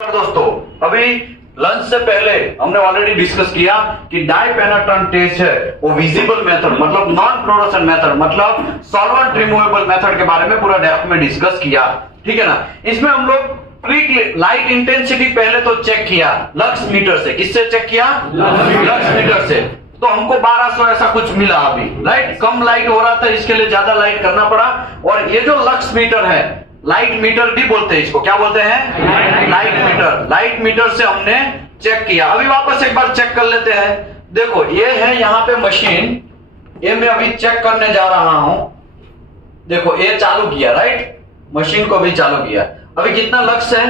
दोस्तों, अभी लंच से पहले हमने ऑलरेडी डिस्कस किया कि डाई पेनेट्रेंट टेस्ट है वो विजिबल मेथड मतलब नॉन फ्लोरोसेंट मेथड मतलब सॉल्वेंट रिमूवेबल मेथड के बारे में पूरा डेप्थ में डिस्कस किया। ठीक है ना। इसमें हम लोग प्री लाइट इंटेंसिटी पहले तो चेक किया लक्स मीटर से। किससे चेक किया? लक्स मीटर से। तो हमको 1200 ऐसा कुछ मिला। अभी लाइट कम लाइट हो रहा था, इसके लिए ज्यादा लाइट करना पड़ा। और ये जो लक्स मीटर है, लाइट मीटर भी बोलते हैं इसको, क्या बोलते हैं? Light metre. लाइट मीटर से हमने चेक किया। अभी वापस एक बार चेक कर लेते हैं। देखो ये है यहाँ पे मशीन, ये मैं अभी चेक करने जा रहा हूं। देखो ये चालू किया, राइट, मशीन को भी चालू किया। अभी कितना लक्स है?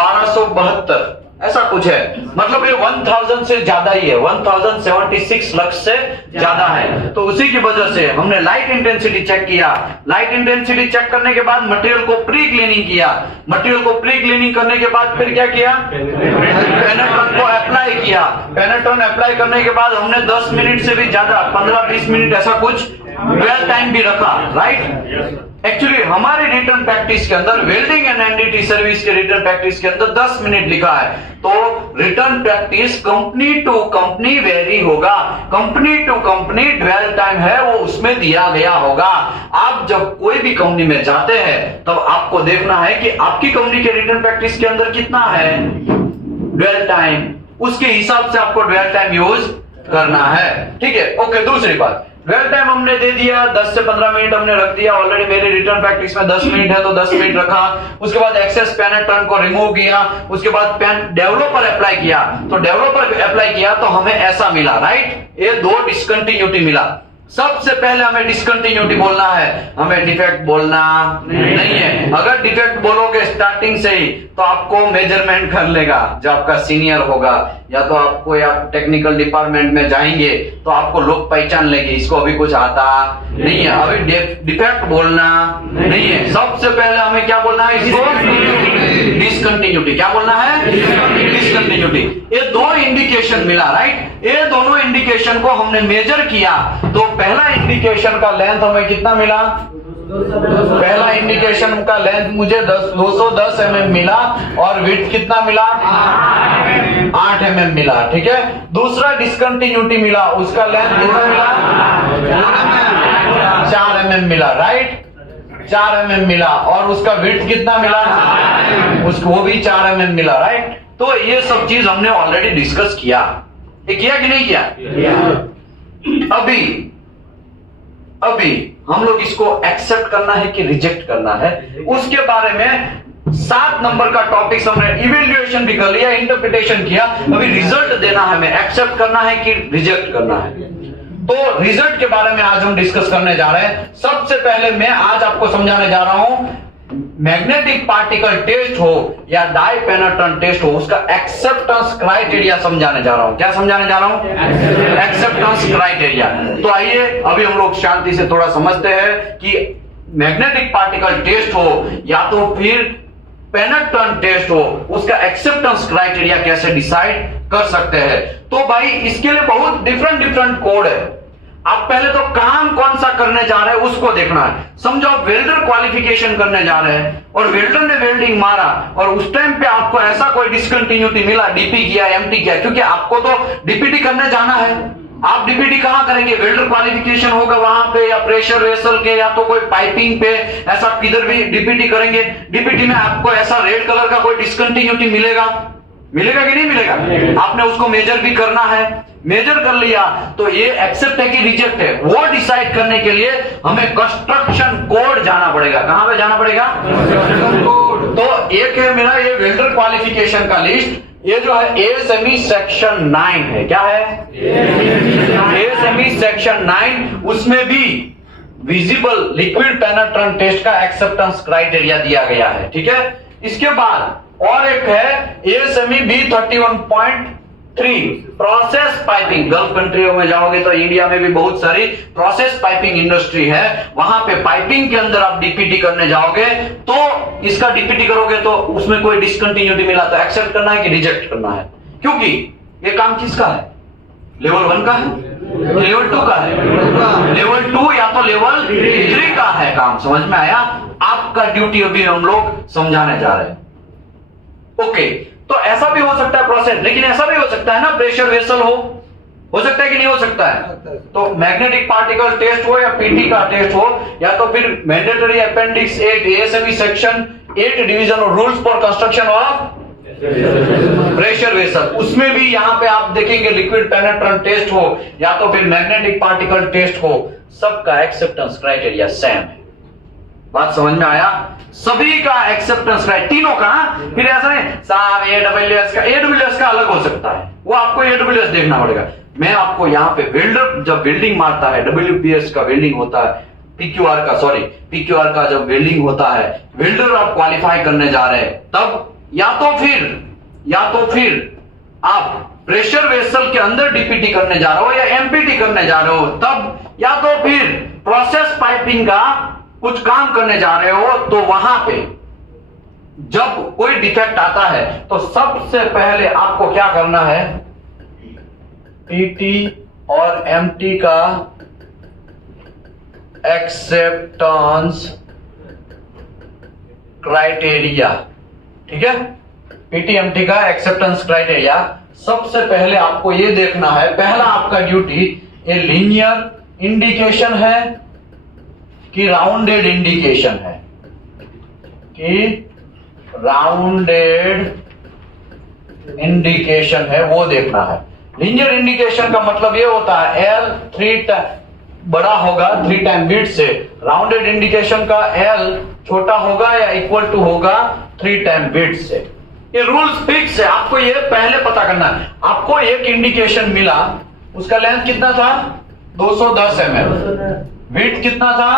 1272 ऐसा कुछ है। मतलब ये 1000 से ज्यादा ही है, 1076 लक्स से ज्यादा है। तो उसी की वजह से हमने लाइट इंटेंसिटी चेक किया। लाइट इंटेंसिटी चेक करने के बाद मटेरियल को प्री क्लीनिंग किया। मटेरियल को प्री क्लीनिंग करने के बाद फिर क्या किया? पेनेट्रॉन को अप्लाई किया। पेनेट्रॉन अप्लाई करने के बाद हमने 10 मिनट से भी ज्यादा 15-20 मिनट ऐसा कुछ ड्वेल टाइम भी रखा, राइट। एक्चुअली हमारे रिटर्न प्रैक्टिस के अंदर वेल्डिंग एंड एनडीटी सर्विस के रिटर्न प्रैक्टिस के अंदर 10 मिनट लिखा है। तो written practice company to company vary होगा। Company to company dwell time है वो उसमें दिया गया होगा। आप जब कोई भी कंपनी में जाते हैं तब आपको देखना है कि आपकी कंपनी के रिटर्न प्रैक्टिस के अंदर कितना है ड्वेल टाइम, उसके हिसाब से आपको ड्वेल टाइम यूज करना है। ठीक है, ओके। दूसरी बात, ड्वेल टाइम हमने दे दिया 10 से 15 मिनट हमने रख दिया। ऑलरेडी मेरे रिटर्न प्रैक्टिस में 10 मिनट है तो 10 मिनट रखा। उसके बाद एक्सेस पेनेट्रेंट को रिमूव किया। उसके बाद डेवलपर अप्लाई किया। तो डेवलपर अप्लाई किया तो हमें ऐसा मिला, राइट। ये 2 डिस्कंटिन्यूटी मिला। सबसे पहले हमें डिस्कंटिन्यूटी बोलना है, हमें डिफेक्ट बोलना नहीं है। अगर डिफेक्ट बोलोगे स्टार्टिंग से ही तो आपको मेजरमेंट कर लेगा जो आपका सीनियर होगा, या तो आपको आप टेक्निकल डिपार्टमेंट में जाएंगे तो आपको लोग पहचान लेंगे इसको अभी कुछ आता नहीं है। अभी डिफेक्ट बोलना नहीं है। सबसे पहले हमें क्या बोलना है? इसको डिस्कंटिन्यूटी। क्या बोलना है? डिस्कंटिन्यूटी। ये 2 इंडिकेशन मिला, राइट। ये दोनों इंडिकेशन को हमने मेजर किया। तो पहला इंडिकेशन का लेंथ हमें कितना मिला? पहला इंडिकेशन का लेंथ मुझे 210 mm मिला और विड्थ कितना मिला? 8 mm मिला। ठीक है। दूसरा डिस्कंटिन्यूटी मिला, उसका लेंथ कितना मिला? 4 mm मिला, राइट। 4 mm मिला। और उसका विड्थ कितना मिला? उसको वो भी 4 mm मिला, राइट। तो ये सब चीज हमने ऑलरेडी डिस्कस किया। ये किया कि नहीं किया? अभी हम लोग इसको एक्सेप्ट करना है कि रिजेक्ट करना है, उसके बारे में 7 नंबर का टॉपिक हमने इवेल्युएशन भी कर लिया, इंटरप्रिटेशन किया। अभी रिजल्ट देना है, हमें एक्सेप्ट करना है कि रिजेक्ट करना है। तो रिजल्ट के बारे में आज हम डिस्कस करने जा रहे हैं। सबसे पहले मैं आज आपको समझाने जा रहा हूं, मैग्नेटिक पार्टिकल टेस्ट हो या डाई पेनेट्रेंट टेस्ट हो, उसका एक्सेप्टेंस क्राइटेरिया समझाने जा रहा हूं। क्या समझाने जा रहा हूं? Acceptance criteria. तो आइए अभी हम लोग शांति से थोड़ा समझते हैं कि मैग्नेटिक पार्टिकल टेस्ट हो या तो फिर पेनेट्रेंट टेस्ट हो, उसका एक्सेप्टेंस क्राइटेरिया कैसे डिसाइड कर सकते हैं। तो भाई इसके लिए बहुत डिफरेंट कोड है। आप पहले तो काम कौन सा करने जा रहे हैं उसको देखना है। समझो आप वेल्डर क्वालिफिकेशन करने जा रहे हैं और वेल्डर ने वेल्डिंग मारा और उस टाइम पे आपको ऐसा कोई डिस्कंटिन्यूटी मिला, डीपी किया, एमटी किया, क्योंकि आपको तो डीपीटी करने जाना है। आप डीपीटी कहां करेंगे? वेल्डर क्वालिफिकेशन होगा वहां पे, या प्रेशर वेसल के, या तो कोई पाइपिंग पे, ऐसा किधर भी डीपीटी करेंगे। डीपीटी में आपको ऐसा रेड कलर का कोई डिस्कंटिन्यूटी मिलेगा कि नहीं मिलेगा? आपने उसको मेजर भी करना है। मेजर कर लिया तो ये एक्सेप्ट है कि रिजेक्ट है, वो डिसाइड करने के लिए हमें कंस्ट्रक्शन कोड जाना पड़ेगा। कहां पे जाना पड़ेगा? तो एक है मेरा ये वेल्डर क्वालिफिकेशन का लिस्ट। ये जो है एएसएमई सेक्शन 9 है। क्या है? ASME section 9। उसमें भी विजिबल लिक्विड पेनेट्रेंट टेस्ट का एक्सेप्टेंस क्राइटेरिया दिया गया है। ठीक है। इसके बाद और एक है ASME B31.3 process piping. Gulf कंट्रियों में जाओगे तो इंडिया में भी बहुत सारी प्रोसेस पाइपिंग इंडस्ट्री है, वहां पे पाइपिंग के अंदर आप डीपीटी करने जाओगे तो इसका डीपीटी करोगे तो उसमें कोई डिस्कंटिन्यूटी मिला तो एक्सेप्ट करना है कि रिजेक्ट करना है। क्योंकि ये काम किसका है? लेवल 1 का है, लेवल 2 का है, लेवल 2 या तो लेवल 3 का है काम। समझ में आया? आपका ड्यूटी अभी हम लोग समझाने जा रहे हैं। ओके, तो ऐसा भी हो सकता है प्रोसेस, लेकिन ऐसा भी हो सकता है ना प्रेशर वेसल हो सकता है कि नहीं हो सकता है। तो मैग्नेटिक पार्टिकल टेस्ट हो या पीटी का टेस्ट हो, या तो फिर mandatory appendix 8 ASME section 8 division of rules for construction of pressure vessel, उसमें भी यहां पे आप देखेंगे लिक्विड पेनेट्रेंट टेस्ट हो या तो फिर मैग्नेटिक पार्टिकल टेस्ट हो, सबका एक्सेप्टेंस क्राइटेरिया सेम है। बात समझ में आया? सभी का एक्सेप्टेंस क्राइटेरिया तीनों का। फिर ऐसा नहीं साहब एडब्ल्यूएस का अलग हो सकता है, वो आपको एडब्ल्यूएस देखना पड़ेगा। मैं आपको यहाँ पे वेल्डर जब वेल्डिंग मारता है, डब्ल्यूपीएस का वेल्डिंग होता है, पीक्यूआर का जब वेल्डिंग होता है, वेल्डर आप क्वालिफाई करने जा रहे हैं, तब या तो फिर आप प्रेशर वेसल के अंदर डीपीटी करने जा रहे हो या एमपीटी करने जा रहे हो, तब या तो फिर प्रोसेस पाइपिंग का कुछ काम करने जा रहे हो, तो वहां पे जब कोई डिफेक्ट आता है तो सबसे पहले आपको क्या करना है, पीटी और एमटी का एक्सेप्टेंस क्राइटेरिया, ठीक है, पीटीएमटी का एक्सेप्टेंस क्राइटेरिया सबसे पहले आपको ये देखना है। पहला आपका ड्यूटी, ये लीनियर इंडिकेशन है कि राउंडेड इंडिकेशन है, कि राउंडेड इंडिकेशन है, वो देखना है। लीनियर इंडिकेशन का मतलब ये होता है एल 3 बड़ा होगा 3 टाइम बिट से, राउंडेड इंडिकेशन का एल छोटा होगा या इक्वल टू होगा 3 टाइम बिट से। ये रूल्स फिक्स है, आपको ये पहले पता करना है। आपको एक इंडिकेशन मिला, उसका लेंथ कितना था 210 mm, विड्थ कितना था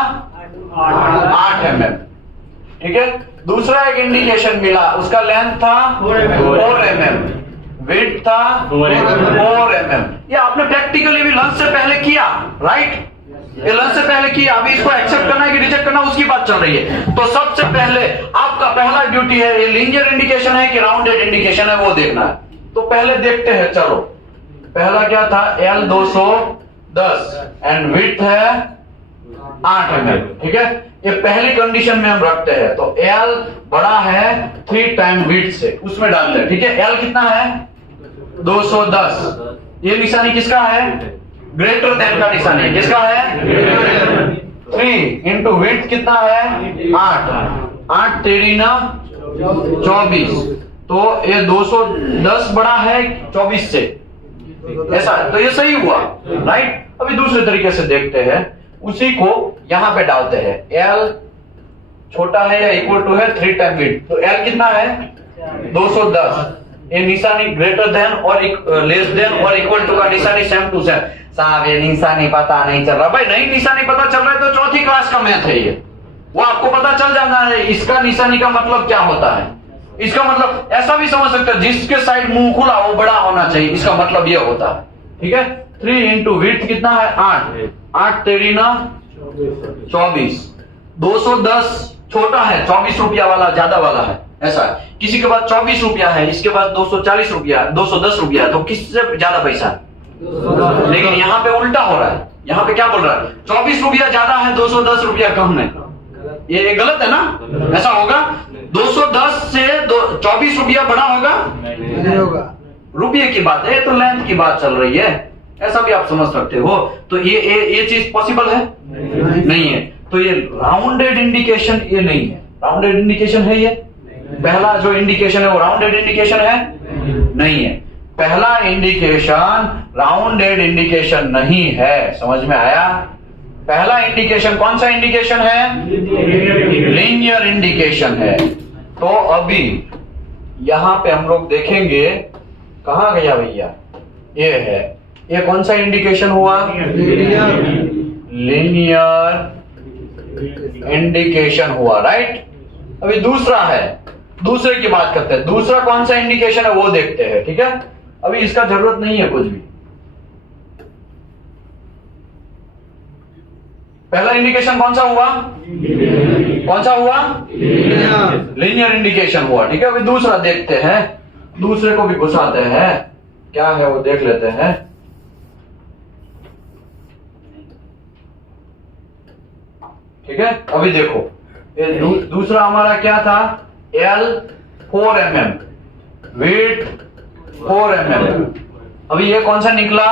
8 mm, ठीक है। दूसरा एक इंडिकेशन मिला, उसका लेंथ था 4 mm, विड्थ था 4 mm। ये आपने प्रैक्टिकली भी लंच से पहले किया, राइट? ये लंच से पहले किया, अभी इसको एक्सेप्ट करना है कि रिजेक्ट करना उसकी बात चल रही है। तो सबसे पहले आपका पहला ड्यूटी है, ये लीनियर इंडिकेशन है कि राउंडेड इंडिकेशन है, वो देखना है। तो पहले देखते हैं, चलो पहला क्या था, L 210 एंड विड्थ है 8 mm, ठीक है। ये पहली कंडीशन में हम रखते हैं, तो L बड़ा है 3 टाइम विड्थ से, उसमें डालते हैं, ठीक है। L कितना है 210, ये निशानी किसका है, ग्रेटर देन का निशानी है, किसका है 3 इंटू विड्थ कितना है 8 तेरी ना 24, तो ये 210 बड़ा है 24 से, ऐसा, तो ये सही हुआ, राइट। अभी दूसरे तरीके से देखते हैं, उसी को यहां पे डालते हैं, L छोटा है या इक्वल टू है 3 टाइम विड्थ, तो L कितना है 210, ये निशानी ग्रेटर देन और लेस देन और इक्वल टू का निशानी सेम टू सेम। साहब ये निशानी पता नहीं चल रहा, भाई नहीं निशानी पता चल रहा है तो चौथी क्लास का मैथ है ये, वो आपको पता चल जाना है इसका निशानी का मतलब क्या होता है। इसका मतलब ऐसा भी समझ सकते हैं, जिसके साइड मुंह खुला वो बड़ा होना चाहिए, इसका मतलब ये होता है, ठीक है। 3 इंटू विड्थ कितना है 8 तेरी ना 24, 210 छोटा है, 24 रुपया वाला ज्यादा वाला है, ऐसा है। किसी के पास 24 रुपया है, इसके पास 240 रुपया, 210 रुपया है, तो किससे ज्यादा पैसा है, लेकिन यहाँ पे उल्टा हो रहा है, यहाँ पे क्या बोल रहा है 24 रुपया ज्यादा है 210 रुपया कम है, ये गलत है ना, ऐसा होगा 210 से 24 रुपया बड़ा होगा, नहीं होगा, रुपये की बात है, तो लेंथ की बात चल रही है, ऐसा भी आप समझ सकते हो। तो ये चीज पॉसिबल है नहीं है, तो ये राउंडेड इंडिकेशन ये नहीं है, राउंडेड इंडिकेशन है ये, पहला जो इंडिकेशन है वो राउंडेड इंडिकेशन है नहीं है, पहला इंडिकेशन राउंडेड इंडिकेशन नहीं है, समझ में आया। पहला इंडिकेशन कौन सा इंडिकेशन है, लीनियर इंडिकेशन है। तो अभी यहां पे हम लोग देखेंगे, कहां गया भैया, ये है, ये कौन सा इंडिकेशन हुआ, लीनियर इंडिकेशन हुआ, राइट। अभी दूसरा है, दूसरे की बात करते हैं, दूसरा कौन सा इंडिकेशन है वो देखते हैं, ठीक है। अभी इसका जरूरत नहीं है कुछ भी, पहला इंडिकेशन कौन सा हुआ, कौन सा हुआ, लीनियर इंडिकेशन हुआ, ठीक है। अभी दूसरा देखते हैं, दूसरे को भी घुसाते हैं, क्या है वो देख लेते हैं। ठीक है, अभी देखो दूसरा हमारा क्या था, L 4 mm, विड्थ 4 mm। अभी ये कौन सा निकला,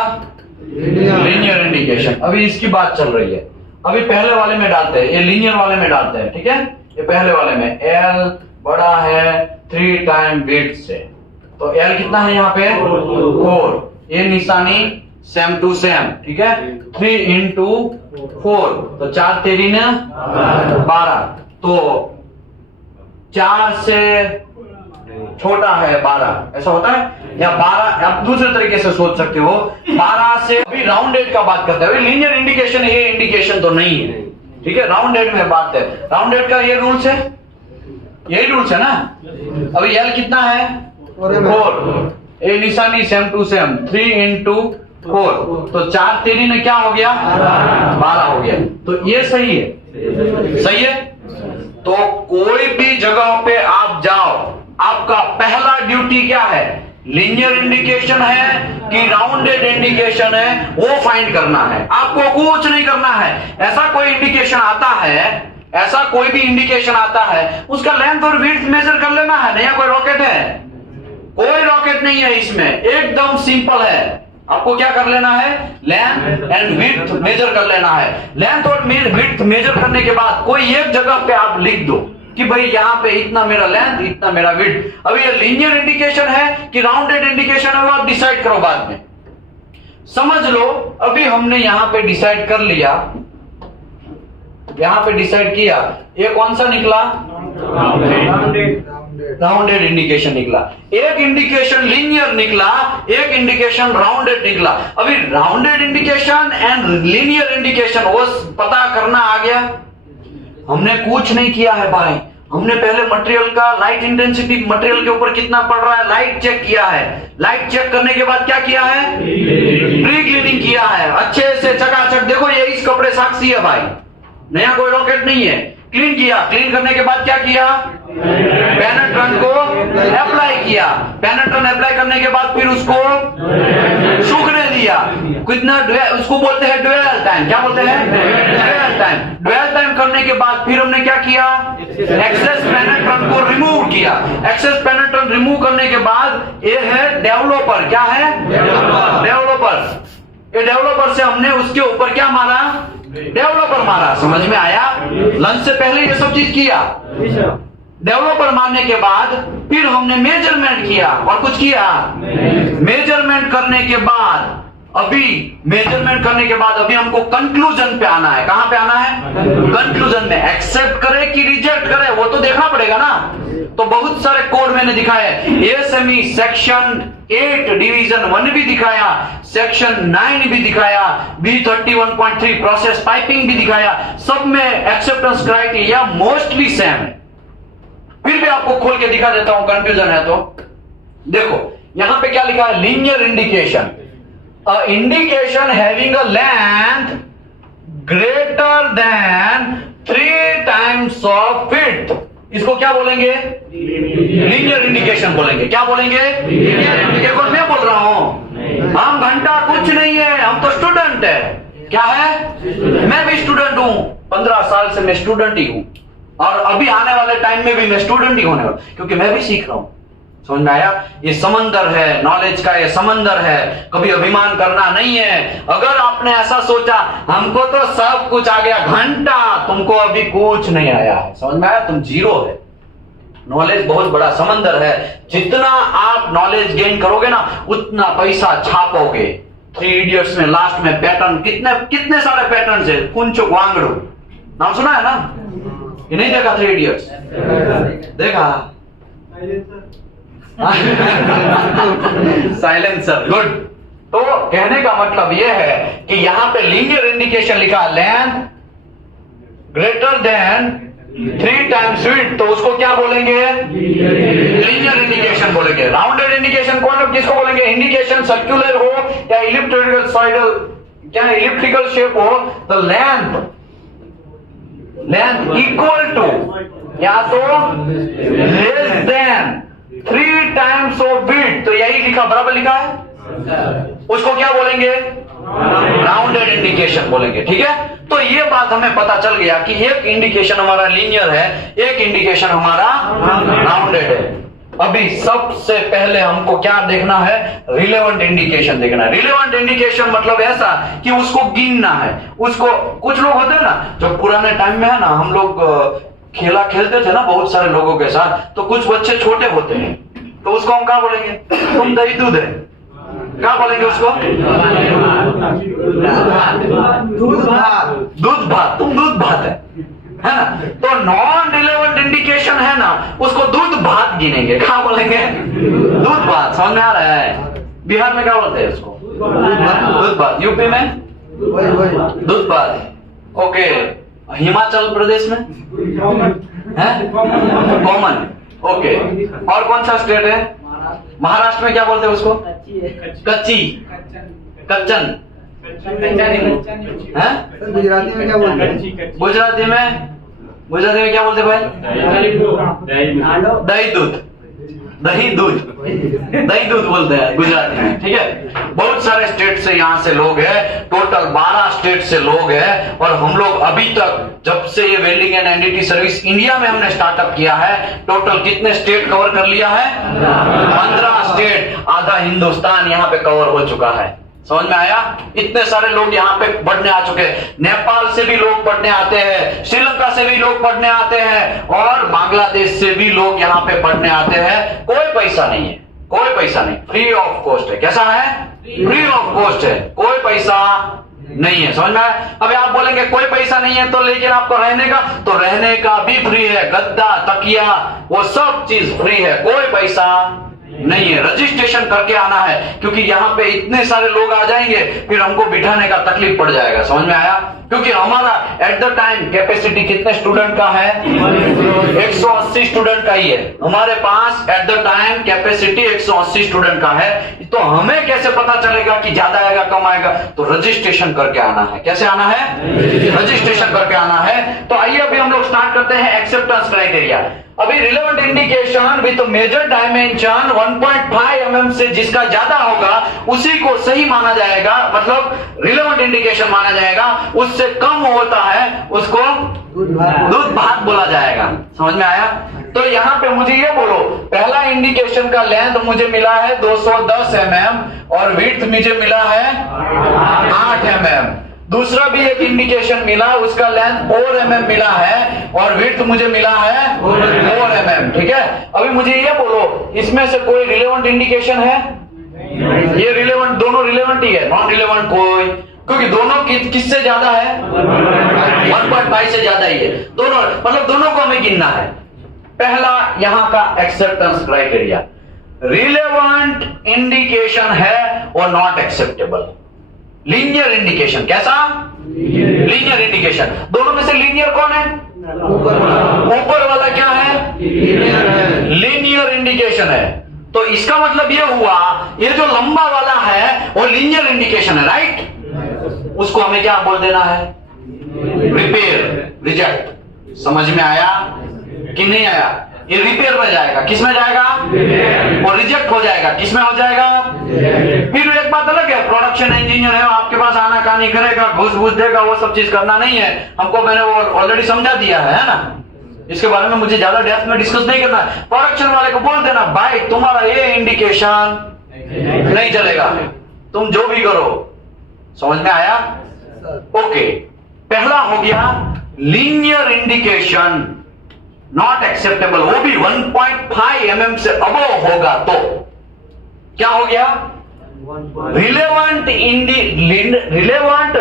लीनियर इंडिकेशन। अभी इसकी बात चल रही है, अभी पहले वाले में डालते हैं, ये लीनियर वाले में डालते हैं, ठीक है। ये पहले वाले में L बड़ा है 3 टाइम विड्थ से, तो L कितना है यहाँ पे 4, ये निशानी सेम टू सेम, ठीक है। 3 इंटू 4 तो 4 तेरी ने 12, तो 4 से छोटा है 12, ऐसा होता है। या 12 आप दूसरे तरीके से सोच सकते हो, 12 से, अभी राउंडेड का बात करते हैं, अभी लीनियर इंडिकेशन ये इंडिकेशन तो नहीं है, ठीक है। राउंडेड में बात है, राउंडेड का ये रूल्स है, यही रूल्स है ना। अभी L कितना है 4, ये निशानी सेम टू सेम, 3 इंटू 4 तो 4 तेरी ने क्या हो गया 12 हो गया, तो ये सही है, सही है। तो कोई भी जगह पे आप जाओ, आपका पहला ड्यूटी क्या है, लीनियर इंडिकेशन है कि राउंडेड इंडिकेशन है, वो फाइंड करना है, आपको कुछ नहीं करना है। ऐसा कोई इंडिकेशन आता है, ऐसा कोई भी इंडिकेशन आता है, उसका लेंथ और विड्थ मेजर कर लेना है। नया कोई रॉकेट है, कोई रॉकेट नहीं है इसमें, एकदम सिंपल है। आपको क्या कर लेना है, लेंथ एंड विड्थ मेजर कर लेना है। लेंथ और विड्थ मेजर करने के बाद कोई एक जगह पे आप लिख दो कि भाई यहाँ पे इतना मेरा लेंथ, इतना मेरा विड्थ। अभी ये लीनियर इंडिकेशन है कि राउंडेड इंडिकेशन है, वो आप डिसाइड करो बाद में। समझ लो अभी हमने यहाँ पे डिसाइड कर लिया, यहाँ पे डिसाइड किया, ये कौन सा निकला, राउंडेड इंडिकेशन निकला। एक इंडिकेशन लीनियर निकला, एक इंडिकेशन राउंडेड निकला। अभी rounded indication and linear indication वो पता करना आ गया। हमने कुछ नहीं किया है भाई, हमने पहले मटेरियल का लाइट इंटेंसिटी, मटेरियल के ऊपर कितना पड़ रहा है, लाइट चेक किया है। लाइट चेक करने के बाद क्या किया है, प्री क्लीनिंग किया है, अच्छे से चकाचक। देखो ये इस कपड़े साक्षी है भाई, नया कोई रॉकेट नहीं है। क्लीन किया, क्लीन करने के बाद क्या किया, पेनेट्रेंट को अप्लाई किया। पेनेट्रेंट अप्लाई करने के बाद फिर उसको सूखने दिया। कितना, उसको बोलते हैं ड्वेल टाइम। क्या बोलते हैं, ड्वेल टाइम। ड्वेल टाइम करने के बाद फिर हमने क्या किया, एक्सेस पेनेट्रेंट को रिमूव किया। एक्सेस पेनेट्रेंट रिमूव करने के बाद ये है डेवलपर। क्या है, डेवलपर। ये डेवलपर से हमने उसके ऊपर क्या मारा, डेवलपर मारा। समझ में आया, लंच से पहले ये सब चीज किया। डेवलपर मारने के बाद फिर हमने मेजरमेंट किया और कुछ किया। मेजरमेंट करने के बाद अभी हमको कंक्लूजन पे आना है। कहां पे आना है, कंक्लूजन में। एक्सेप्ट करे कि रिजेक्ट करे वो तो देखना पड़ेगा ना। तो बहुत सारे कोड मैंने दिखाए, एएसएमई सेक्शन 8 डिवीजन 1 भी दिखाया, सेक्शन 9 भी दिखाया, B31.3 प्रोसेस पाइपिंग भी दिखाया। सब में एक्सेप्टेंस क्राइटेरिया मोस्टली सेम है। फिर भी आपको खोल के दिखा देता हूं, कंफ्यूजन है तो देखो यहां पे क्या लिखा है, linear indication, indication having a length greater than 3 times of width. इसको क्या बोलेंगे, लीनियर इंडिकेशन बोलेंगे। क्या बोलेंगे, लीनियर इंडिकेशन। मैं बोल रहा हूं, हम घंटा कुछ नहीं है, हम तो स्टूडेंट है। क्या है, मैं भी स्टूडेंट हूं, 15 साल से मैं स्टूडेंट ही हूं, और अभी आने वाले टाइम में भी मैं स्टूडेंट ही होने वाला, क्योंकि मैं भी सीख रहा हूं। समझ में आया, ये समंदर है, नॉलेज का ये समंदर है, कभी अभिमान करना नहीं है। अगर आपने ऐसा सोचा हमको तो सब कुछ आ गया, घंटा, तुमको अभी कुछ नहीं आया है। समझ में आया, तुम जीरो है। नॉलेज बहुत बड़ा समंदर है, जितना आप नॉलेज गेन करोगे ना उतना पैसा छापोगे। 3 इडियट्स में लास्ट में पैटर्न, कितने सारे पैटर्न है, कुंचुक वांगड़ू, नाम सुना है ना, ये नहीं देखा 3 इडियट्स, देखा साइलेंसर, गुड। तो कहने का मतलब यह है कि यहां पे लीनियर इंडिकेशन लिखा, length greater than 3 times width, तो उसको क्या बोलेंगे, लीनियर इंडिकेशन बोलेंगे। राउंडेड इंडिकेशन कौन, किसको बोलेंगे, इंडिकेशन सर्कुलर हो या इलिप्टिकल शेप हो, तो लेंथ इक्वल टू या तो less than 3 times of width. तो यही लिखा, बराबर लिखा है, उसको क्या बोलेंगे? राउंडेड इंडिकेशन बोलेंगे। ठीक है, तो ये बात हमें पता चल गया कि एक इंडिकेशन हमारा लीनियर है, एक इंडिकेशन हमारा राउंडेड है। अभी सबसे पहले हमको क्या देखना है? रिलेवेंट इंडिकेशन देखना है। रिलेवेंट इंडिकेशन मतलब ऐसा कि उसको गिनना है। उसको कुछ लोग होते हैं ना, जो पुराने टाइम में है ना, हम लोग खेला खेलते थे ना बहुत सारे लोगों के साथ, तो कुछ बच्चे छोटे होते हैं, तो उसको हम क्या बोलेंगे? तुम दही दूध है, क्या बोलेंगे उसको? दूध भात, तुम दूध भात है ना। तो नॉन रिलेवेंट इंडिकेशन है ना, उसको दूध भात गिनेंगे। क्या बोलेंगे? दूध भात। समझ में आ रहा है? बिहार में क्या बोलते हैं उसको? दूध भात। यूपी में दूध भात। ओके, हिमाचल प्रदेश में है कॉमन। ओके, और कौन सा स्टेट है? महाराष्ट्र में क्या बोलते हैं उसको? कच्ची, कच्चन है। गुजराती में क्या बोलते हैं? गुजराती में क्या बोलते भाई? दही दूध, दही दूध, दही दूध बोलते हैं गुजराती में। ठीक है, बहुत सारे स्टेट से यहाँ से लोग हैं, टोटल 12 स्टेट से लोग हैं। और हम लोग अभी तक जब से ये welding and NDT service India में हमने स्टार्टअप किया है, टोटल कितने स्टेट कवर कर लिया है? 15 स्टेट, आधा हिंदुस्तान यहाँ पे कवर हो चुका है। समझ में आया? इतने सारे लोग यहाँ पे पढ़ने आ चुके हैं। नेपाल से भी लोग पढ़ने आते हैं, श्रीलंका से भी लोग पढ़ने आते हैं, और बांग्लादेश से भी लोग यहाँ पे पढ़ने आते हैं। कोई पैसा नहीं है, कोई पैसा नहीं, फ्री ऑफ कॉस्ट है। कैसा है? फ्री ऑफ कॉस्ट है, कोई पैसा नहीं है। समझ में आया? अभी आप बोलेंगे कोई पैसा नहीं है तो लेकिन आपको रहने का, तो रहने का भी फ्री है, गद्दा, तकिया, वो सब चीज फ्री है, कोई पैसा नहीं है। रजिस्ट्रेशन करके आना है, क्योंकि यहाँ पे इतने सारे लोग आ जाएंगे, फिर हमको बिठाने का तकलीफ पड़ जाएगा। समझ में आया? क्योंकि हमारा एट द टाइम कैपेसिटी कितने स्टूडेंट का है? 180 स्टूडेंट का ही है हमारे पास। At the time capacity 180 student का है। तो हमें कैसे पता चलेगा कि ज्यादा आएगा कम आएगा? तो रजिस्ट्रेशन करके आना है। कैसे आना है? रजिस्ट्रेशन करके आना है। तो आइए अभी हम लोग स्टार्ट करते हैं एक्सेप्टेंस क्राइटेरिया। अभी relevant indication with major dimension 1.5 mm से जिसका ज्यादा होगा उसी को सही माना जाएगा, मतलब रिलेवेंट इंडिकेशन माना जाएगा। उससे कम होता है उसको दूध भात बोला जाएगा। समझ में आया? तो यहाँ पे मुझे ये बोलो, पहला इंडिकेशन का लेंथ मुझे मिला है 210 mm और विड्थ मुझे मिला है 8 mm। दूसरा भी एक इंडिकेशन मिला, उसका लेंथ 4 mm मिला है और विड्थ मुझे मिला है 4 mm। ठीक है, अभी मुझे ये बोलो, इसमें से कोई रिलेवेंट इंडिकेशन है? ये रिलेवेंट, दोनों रिलेवेंट ही है, नॉन रिलेवेंट कोई, क्योंकि दोनों किससे ज्यादा है? 1.5 से ज्यादा ही है दोनों, मतलब दोनों को हमें गिनना है। पहला यहाँ का एक्सेप्टेंस क्राइटेरिया, रिलेवेंट इंडिकेशन है और नॉट एक्सेप्टेबल। लीनियर इंडिकेशन, कैसा? Linear indication. दोनों में से लीनियर कौन है? ऊपर वाला क्या है? लीनियर इंडिकेशन है। तो इसका मतलब ये हुआ, ये जो लंबा वाला है वो लीनियर इंडिकेशन है, राइट? उसको हमें क्या बोल देना है? Repair, reject. समझ में आया कि नहीं आया? ये रिपेयर में जाएगा, किस में जाएगा? और रिजेक्ट हो जाएगा, किस में हो जाएगा? फिर एक बात अलग है, प्रोडक्शन इंजीनियर है, आपके पास आना कहानी करेगा, घूस घूस देगा, वो सब चीज करना नहीं है हमको। मैंने वो ऑलरेडी समझा दिया है ना, इसके बारे में मुझे ज्यादा डेप्थ में डिस्कस नहीं करना। प्रोडक्शन वाले को बोल देना, भाई तुम्हारा ये इंडिकेशन नहीं चलेगा, तुम जो भी करो। समझ में आया? ओके, पहला हो गया लीनियर इंडिकेशन नॉट एक्सेप्टेबल, वो भी 1.5 mm से अबव होगा तो क्या हो गया? Relevant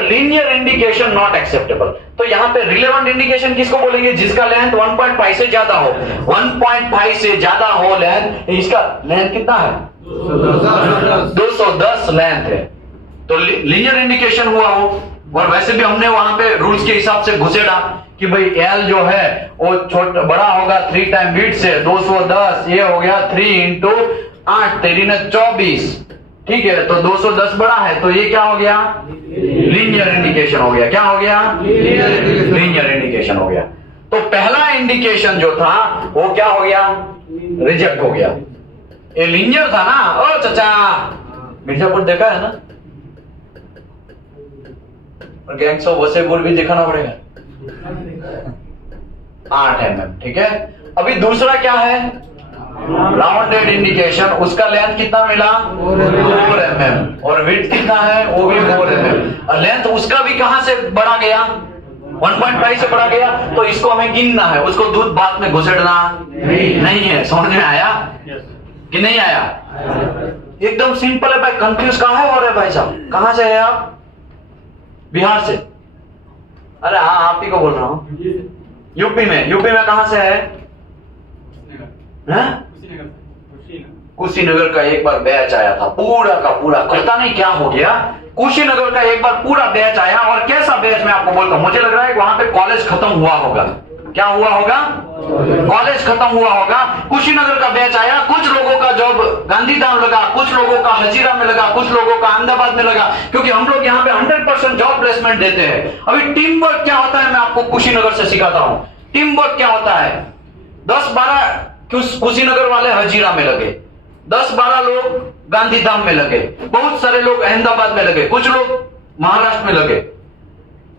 linear indication not acceptable. तो यहां पे रिलेवेंट इंडिकेशन किसको बोलेंगे? जिसका लेंथ 1.5 से ज्यादा हो। 1.5 से ज्यादा हो लेंथ, इसका लेंथ कितना है? 210 लेंथ है, तो लीनियर इंडिकेशन हुआ हो। और वैसे भी हमने वहां पे रूल्स के हिसाब से घुसेड़ा कि भाई एल जो है वो छोटा बड़ा होगा 3 टाइम विड्थ से, 210 ये हो गया 3 × 8 तेरी ने 24। ठीक है, तो 210 बड़ा है, तो ये क्या हो गया? लीनियर इंडिकेशन हो गया। क्या हो गया? लीनियर इंडिकेशन हो गया। तो पहला इंडिकेशन जो था वो क्या हो गया? रिजेक्ट हो गया। ये लीनियर था ना। ओ चाचा, मिर्जापुर देखा है ना, और गैंग्स ऑफ वसेपुर भी दिखाना पड़ेगा। 8 mm, ठीक है। अभी दूसरा क्या है, राउंडेड इंडिकेशन, उसका लेंथ कितना मिला 4 mm, और विड्थ कितना है वो भी 4 mm, और लेंथ उसका भी कहां से बढ़ा गया 1.5 से बढ़ा गया, तो इसको हमें गिनना है, उसको दूध भात में घुसेड़ना नहीं है। समझ में आया कि नहीं आया? एकदम सिंपल है भाई। कंफ्यूज कहां है हो रहे भाई साहब? कहां से है आप? बिहार से? अरे हाँ, आप ही को बोल रहा हूं। यूपी में कहां से है? कुशीनगर का एक बार बैच आया था, पूरा का पूरा, पता नहीं क्या हो गया, कुशीनगर का एक बार पूरा बैच आया। और कैसा बैच मैं आपको बोलता हूं, मुझे लग रहा है कि वहां पे कॉलेज खत्म हुआ होगा। क्या हुआ होगा? कॉलेज खत्म हुआ होगा। कुशीनगर का बैच आया, कुछ लोगों का जॉब गांधीधाम लगा, कुछ लोगों का हजीरा में लगा, कुछ लोगों का अहमदाबाद में लगा, क्योंकि हम लोग यहाँ पे 100% जॉब प्लेसमेंट देते हैं। अभी टीम वर्क क्या होता है मैं आपको कुशीनगर से सिखाता हूं। टीम वर्क क्या होता है, 10-12 कुशीनगर वाले हजीरा में लगे, 10-12 लोग गांधीधाम में लगे, बहुत सारे लोग अहमदाबाद में लगे, कुछ लोग महाराष्ट्र में लगे।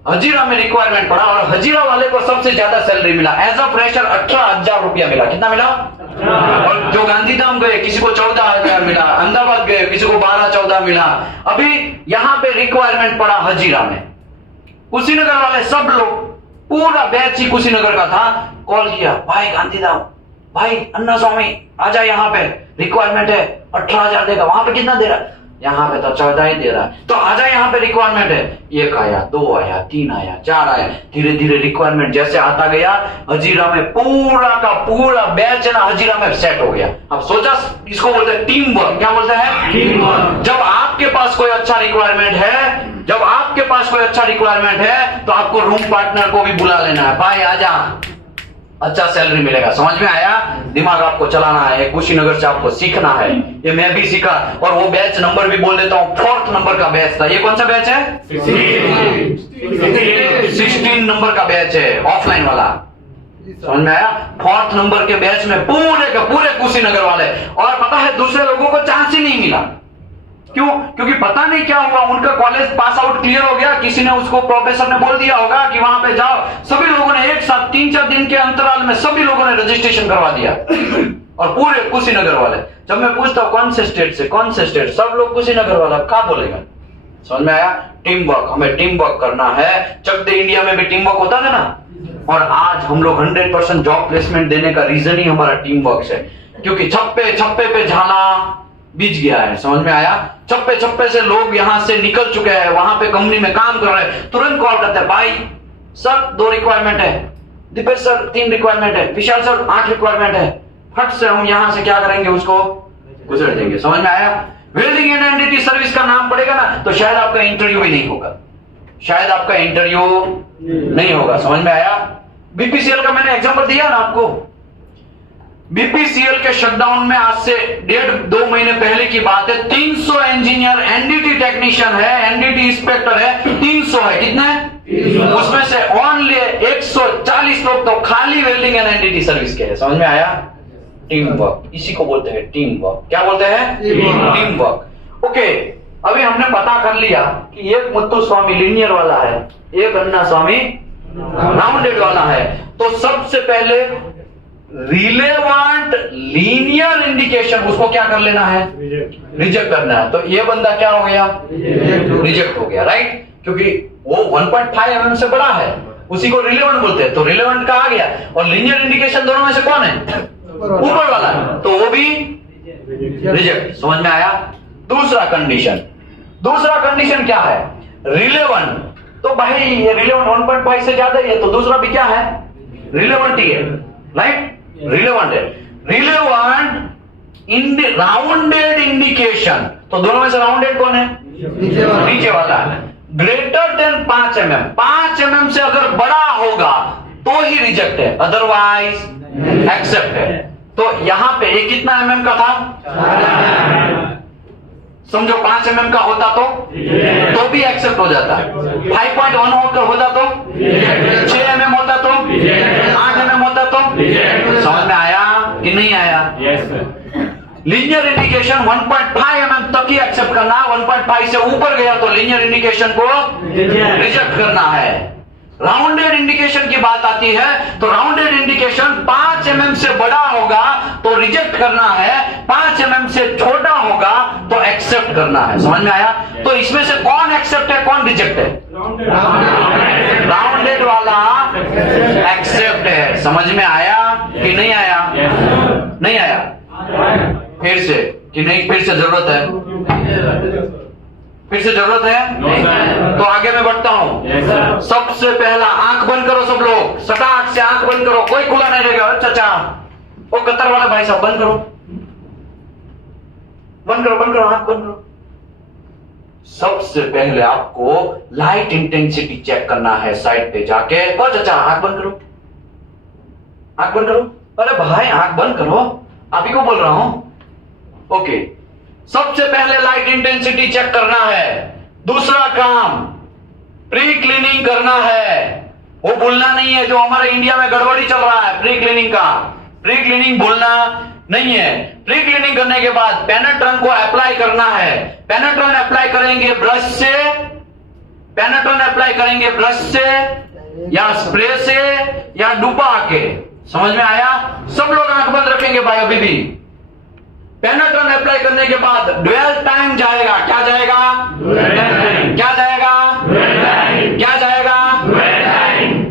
हजीरा में रिक्वायरमेंट पड़ा और हजीरा वाले को सबसे ज्यादा सैलरी मिला। एज अ फ्रेशर 18,000 रुपया मिला। कितना मिला? और जो गांधीधाम गए किसी को 14,000 मिला, अहमदाबाद गए किसी को 12-14 मिला। अभी यहां पे रिक्वायरमेंट पड़ा हजीरा में, कुशीनगर वाले सब लोग, पूरा बैच ही कुशीनगर का था, कॉल किया, भाई गांधीधाम, भाई अन्ना स्वामी आजा, यहाँ पे रिक्वायरमेंट है, 18,000 देगा। वहां पे कितना दे रहा है? यहाँ पे तो 14 ही दे रहा है। तो आजा, यहाँ पे रिक्वायरमेंट है। 1 आया, 2 आया, 3 आया, 4 आया, धीरे धीरे रिक्वायरमेंट जैसे आता गया, हजीरा में पूरा का पूरा बैच है ना हजीरा में सेट हो गया। अब सोचा, इसको बोलते हैं टीम वर्क। क्या बोलते हैं? Team work. जब आपके पास कोई अच्छा रिक्वायरमेंट है, जब आपके पास कोई अच्छा रिक्वायरमेंट है, तो आपको रूम पार्टनर को भी बुला लेना है, भाई आजा, अच्छा सैलरी मिलेगा। समझ में आया? दिमाग आपको चलाना है, कुशीनगर से आपको सीखना है। ये मैं भी सीखा, और वो बैच नंबर भी बोल देता हूं, 4th नंबर का बैच था। ये कौन सा बैच है? 16 नंबर का बैच है, ऑफलाइन वाला। समझ में आया? 4th नंबर के बैच में पूरे के पूरे कुशीनगर वाले। और पता है दूसरे लोगों को चांस ही नहीं मिला। क्यों? क्योंकि पता नहीं क्या हुआ, उनका कॉलेज पास आउट क्लियर हो गया, किसी ने उसको, प्रोफेसर ने बोल दिया होगा कि वहां पे जाओ। सभी लोगों ने एक साथ 3-4 दिन के अंतराल में सभी लोगों ने रजिस्ट्रेशन करवा दिया, और पूरे कुशीनगर वाले। जब मैं पूछता हूं कौन से स्टेट से, कौन से स्टेट, सब लोग कुशीनगर वाला। क्या बोलेगा? समझ में आया? टीम वर्क, हमें टीम वर्क करना है। चक दे इंडिया में भी टीम वर्क होता था ना, और आज हम लोग 100% जॉब प्लेसमेंट देने का रीजन ही हमारा टीम वर्क है, क्योंकि छप्पे पे झाला बीच गया है। समझ में आया? छप्पे से लोग यहां से निकल चुके हैं, वहां पे कंपनी में काम कर रहे हैं, तुरंत कॉल करते हैं, भाई सर 2 रिक्वायरमेंट है, दीपेश सर 3 रिक्वायरमेंट है, विशाल सर 8 रिक्वायरमेंट है। फट से हम यहां से क्या करेंगे, उसको गुजर देंगे। समझ में आया? वेल्डिंग एंड एनडीटी सर्विस का नाम पड़ेगा ना, तो शायद आपका इंटरव्यू भी नहीं होगा, शायद आपका इंटरव्यू नहीं होगा। समझ में आया? बीपीसीएल का मैंने एग्जांपल दिया ना आपको। बीपीसीएल के शटडाउन में आज से 1.5-2 महीने पहले की बात है, 300 इंजीनियर, एनडीटी टेक्नीशियन है, एनडीटी इंस्पेक्टर है, 300 है। कितने? उसमें से ओनली 140 लोग तो खाली वेल्डिंग एंड एनडीटी सर्विस के हैं। समझ में आया? टीम वर्क, इसी को बोलते हैं टीम वर्क। क्या बोलते हैं? Team work. ओके, अभी हमने पता कर लिया कि एक मुत्तु स्वामी लीनियर वाला है, एक अन्ना स्वामी राउंडेड वाला है। तो सबसे पहले रिलेवेंट लीनियर इंडिकेशन, उसको क्या कर लेना है? रिजेक्ट करना है। तो ये बंदा क्या हो गया? रिजेक्ट हो गया, राइट? क्योंकि वो 1.5 mm से बड़ा है, उसी को रिलेवेंट बोलते हैं। तो रिलेवेंट का आ गया, और लीनियर इंडिकेशन दोनों में से कौन है? ऊपर वाला है, तो वो भी रिजेक्ट। समझ में आया? दूसरा कंडीशन क्या है? रिलेवेंट। तो भाई ये रिलेवेंट 1.5 से ज्यादा ही है, तो दूसरा भी क्या है? रिलेवेंट ही है, राइट? रिलेवेंट है। रिलेवेंट राउंडेड इंडिकेशन, तो दोनों में से राउंडेड कौन है? नीचे वाला है। ग्रेटर देन 5 mm, 5 mm से अगर बड़ा होगा तो ही रिजेक्ट है, अदरवाइज एक्सेप्ट है। तो यहां पे ये कितना mm का था? समझो 5 mm का होता तो भी एक्सेप्ट हो जाता। 5.1 होकर होता तो, 6 mm होता तो, 8 mm होता तो। समझ में आया कि नहीं आया? लीनियर इंडिकेशन 1.5 mm तक ही एक्सेप्ट करना है, 1.5 से ऊपर गया तो लीनियर इंडिकेशन को रिजेक्ट करना है। राउंडेड इंडिकेशन की बात आती है तो राउंडेड इंडिकेशन 5 mm से बड़ा होगा तो रिजेक्ट करना है, 5 mm से छोटा होगा तो एक्सेप्ट करना है। समझ में आया? तो इसमें से कौन एक्सेप्ट है कौन रिजेक्ट है? राउंडेड वाला एक्सेप्ट है। समझ में आया कि नहीं आया? नहीं आया? फिर से कि नहीं? फिर से जरूरत है? फिर से जरूरत है? तो आगे मैं बढ़ता हूं। सबसे पहला आंख बंद करो सब लोग, सटाक से आंख बंद करो, कोई खुला नहीं रहेगा। चाचा वो कतर वाले भाई साहब बंद करो, बंद करो, बंद करो, आंख बंद करो। सबसे पहले आपको लाइट इंटेंसिटी चेक करना है साइड पे जाके। ओ चाचा आंख बंद करो, आंख बंद करो। अरे भाई आंख बंद करो, आप ही को बोल रहा हूं। ओके, सबसे पहले लाइट इंटेंसिटी चेक करना है। दूसरा काम प्री क्लीनिंग करना है। वो भूलना नहीं है जो हमारे इंडिया में गड़बड़ी चल रहा है प्री क्लीनिंग का। प्री क्लीनिंग भूलना नहीं है। प्री क्लीनिंग करने के बाद पेनेट्रन को अप्लाई करना है। पेनेट्रन अप्लाई करेंगे ब्रश से, पेनेट्रन अप्लाई करेंगे ब्रश से या स्प्रे से या डुबा के। समझ में आया? सब लोग आंख बंद रखेंगे भाई अभी भी। पेनेट्रन अप्लाई करने के बाद ड्वेल टाइम जाएगा। क्या जाएगा? क्या जाएगा? क्या जाएगा?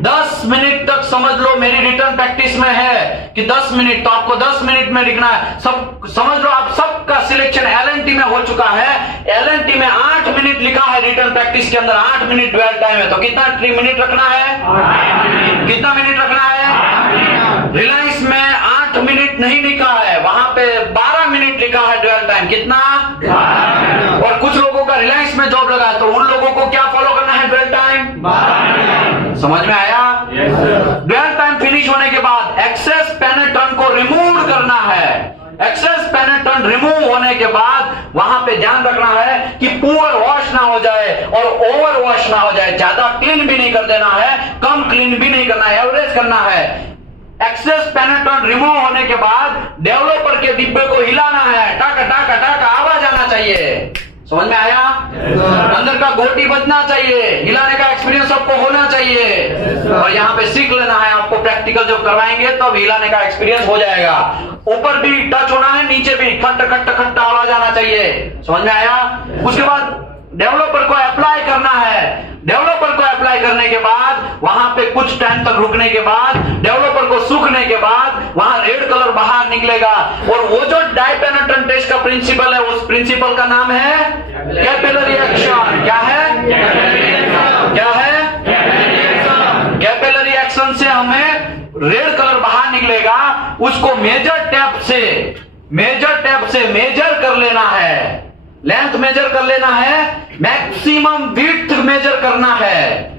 10 मिनट तक समझ लो। मेरी रिटर्न प्रैक्टिस में है कि 10 मिनट, तो आपको 10 मिनट में लिखना है। सब समझ लो, आप सबका सिलेक्शन एलएनटी में हो चुका है। एलएनटी में 8 मिनट लिखा है रिटर्न प्रैक्टिस के अंदर, 8 मिनट ड्वेल टाइम है। तो कितना मिनट रखना है? कितना मिनट रखना है? रिलायंस में 8 मिनट नहीं लिखा है, वहां पे 12 मिनट लिखा है ड्वेल टाइम। कितना? और कुछ लोगों का रिलायंस में जॉब लगा है तो उन लोगों को क्या फॉलो करना है? Dwell time. समझ में आया? ड्वेल टाइम फिनिश होने के बाद एक्सेस पेनेट्रन को रिमूव करना है। एक्सेस पेनेट्रन रिमूव होने के बाद वहां पे ध्यान रखना है कि पुअर वॉश ना हो जाए और ओवर वॉश ना हो जाए। ज्यादा क्लीन भी नहीं कर देना है, कम क्लीन भी नहीं करना है, एवरेज करना है। एक्सेस पेनेट्रन रिमूव होने के बाद डेवलपर के डिब्बे को हिलाना है, टाका टाका टाका आवाज आना चाहिए। समझ में आया? अंदर का गोटी बजना चाहिए, हिलाने का एक्सपीरियंस आपको होना चाहिए। और यहाँ पे सीख लेना है, आपको प्रैक्टिकल जब करवाएंगे तब तो हिलाने का एक्सपीरियंस हो जाएगा। ऊपर भी टच होना है, नीचे भी खट खट खट आवाज आना चाहिए। समझ में आया? उसके बाद डेवलपर को अप्लाई करना है। डेवलपर को अप्लाई करने के बाद वहां पे कुछ टाइम तक रुकने के बाद, डेवलपर को सूखने के बाद वहां रेड कलर बाहर निकलेगा। और वो जो डाई पेनेट्रेंट टेस्ट का प्रिंसिपल है, उस प्रिंसिपल का नाम है कैपिलरी एक्शन। क्या है? क्या है? कैपिलरी एक्शन से हमें रेड कलर बाहर निकलेगा, उसको मेजर टेप से मेजर कर लेना है। लेंथ मेजर कर लेना है, मैक्सिमम विड्थ मेजर करना है।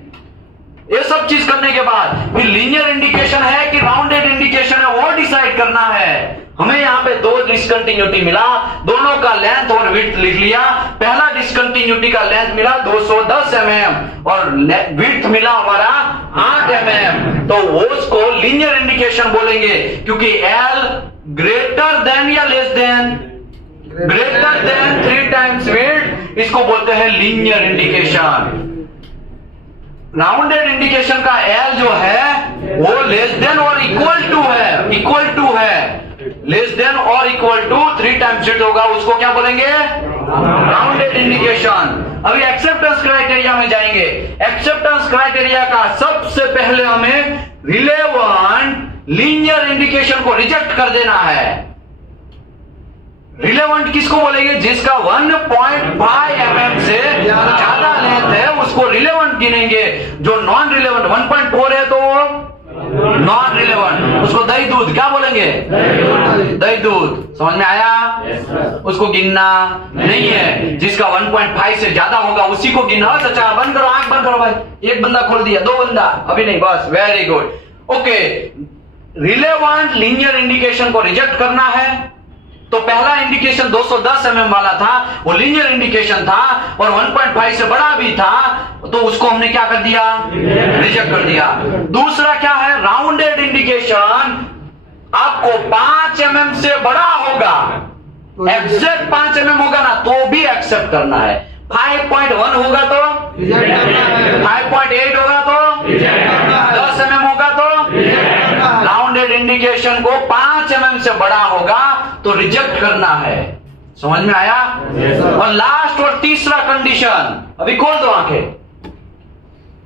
ये सब चीज करने के बाद फिर लीनियर इंडिकेशन है कि राउंडेड इंडिकेशन है वो डिसाइड करना है। हमें यहाँ पे 2 डिसकंटिन्यूटी मिला, दोनों का लेंथ और विड्थ लिख लिया। पहला डिसकंटिन्यूटी का लेंथ मिला 210 mm और विड्थ मिला हमारा 8 mm। तो वो उसको लीनियर इंडिकेशन बोलेंगे, क्योंकि L ग्रेटर देन या less than, greater than 3 times width, इसको बोलते हैं लीनियर इंडिकेशन। राउंडेड इंडिकेशन का L जो है वो लेस देन और इक्वल टू है, इक्वल टू है। लेस देन और इक्वल टू 3 times विड्थ होगा, उसको क्या बोलेंगे? Rounded indication. अभी एक्सेप्टेंस क्राइटेरिया में जाएंगे। एक्सेप्टेंस क्राइटेरिया का सबसे पहले हमें रिलेवेंट लीनियर इंडिकेशन को रिजेक्ट कर देना है। रिलेवेंट किसको बोलेंगे? जिसका 1.5 mm से ज्यादा लेंथ है उसको रिलेवेंट गिनेंगे। जो नॉन रिलेवेंट 1.4 है तो नॉन रिलेवेंट, उसको दही दूध क्या बोलेंगे? दही दूध। समझ में आया? उसको गिनना नहीं है। जिसका 1.5 से ज्यादा होगा उसी को गिनना। अच्छा बंद करो, आंख बंद करो भाई। एक बंदा खोल दिया, 2 बंदा अभी नहीं, बस very good. Okay, relevant linear indication को रिजेक्ट करना है। तो पहला इंडिकेशन 210 mm वाला था, वो लीनियर इंडिकेशन था और 1.5 से बड़ा भी था, तो उसको हमने क्या कर दिया? रिजेक्ट कर दिया। दूसरा क्या है? राउंडेड इंडिकेशन आपको 5 mm से बड़ा होगा। एग्जैक्ट 5 mm होगा ना तो भी एक्सेप्ट करना है। 5.1 होगा तो रिजेक्ट करना है। 5.8 होगा तो रिजेक्ट करना है। 10 mm होगा तो रिजेक्ट करना है। राउंडेड इंडिकेशन को 5 mm से बड़ा होगा तो रिजेक्ट करना है। समझ में आया? और लास्ट और तीसरा कंडीशन, अभी खोल दो आंखें।